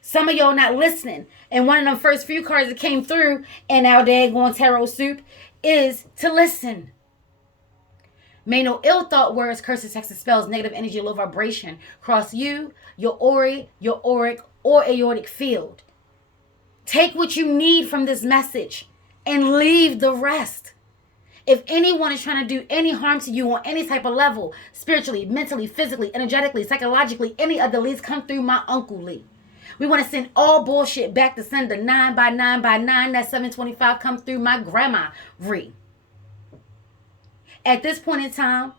Some of y'all not listening. And one of them first few cards that came through in our daggone tarot soup is to listen. May no ill thought, words, curses, hexes, spells, negative energy, low vibration cross you, your auric, your auric, or aortic field. Take what you need from this message and leave the rest. If anyone is trying to do any harm to you on any type of level, spiritually, mentally, physically, energetically, psychologically, any of the leads come through my Uncle Lee. We want to send all bullshit back to sender 9 by 9 by 9. That 725 come through my grandma Ree. At this point in time,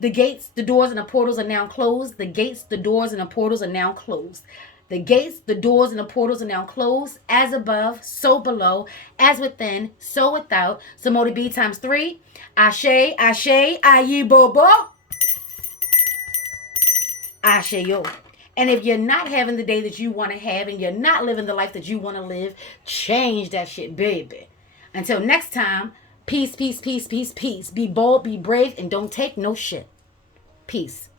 the gates, the doors, and the portals are now closed. The gates, the doors, and the portals are now closed. The gates, the doors, and the portals are now closed. As above, so below. As within, so without. Samodi B times 3. Ashe, Ashe, Ayi Bobo. Ashe yo. And if you're not having the day that you want to have and you're not living the life that you want to live, change that shit, baby. Until next time, peace, peace, peace, peace, peace. Be bold, be brave, and don't take no shit. Peace.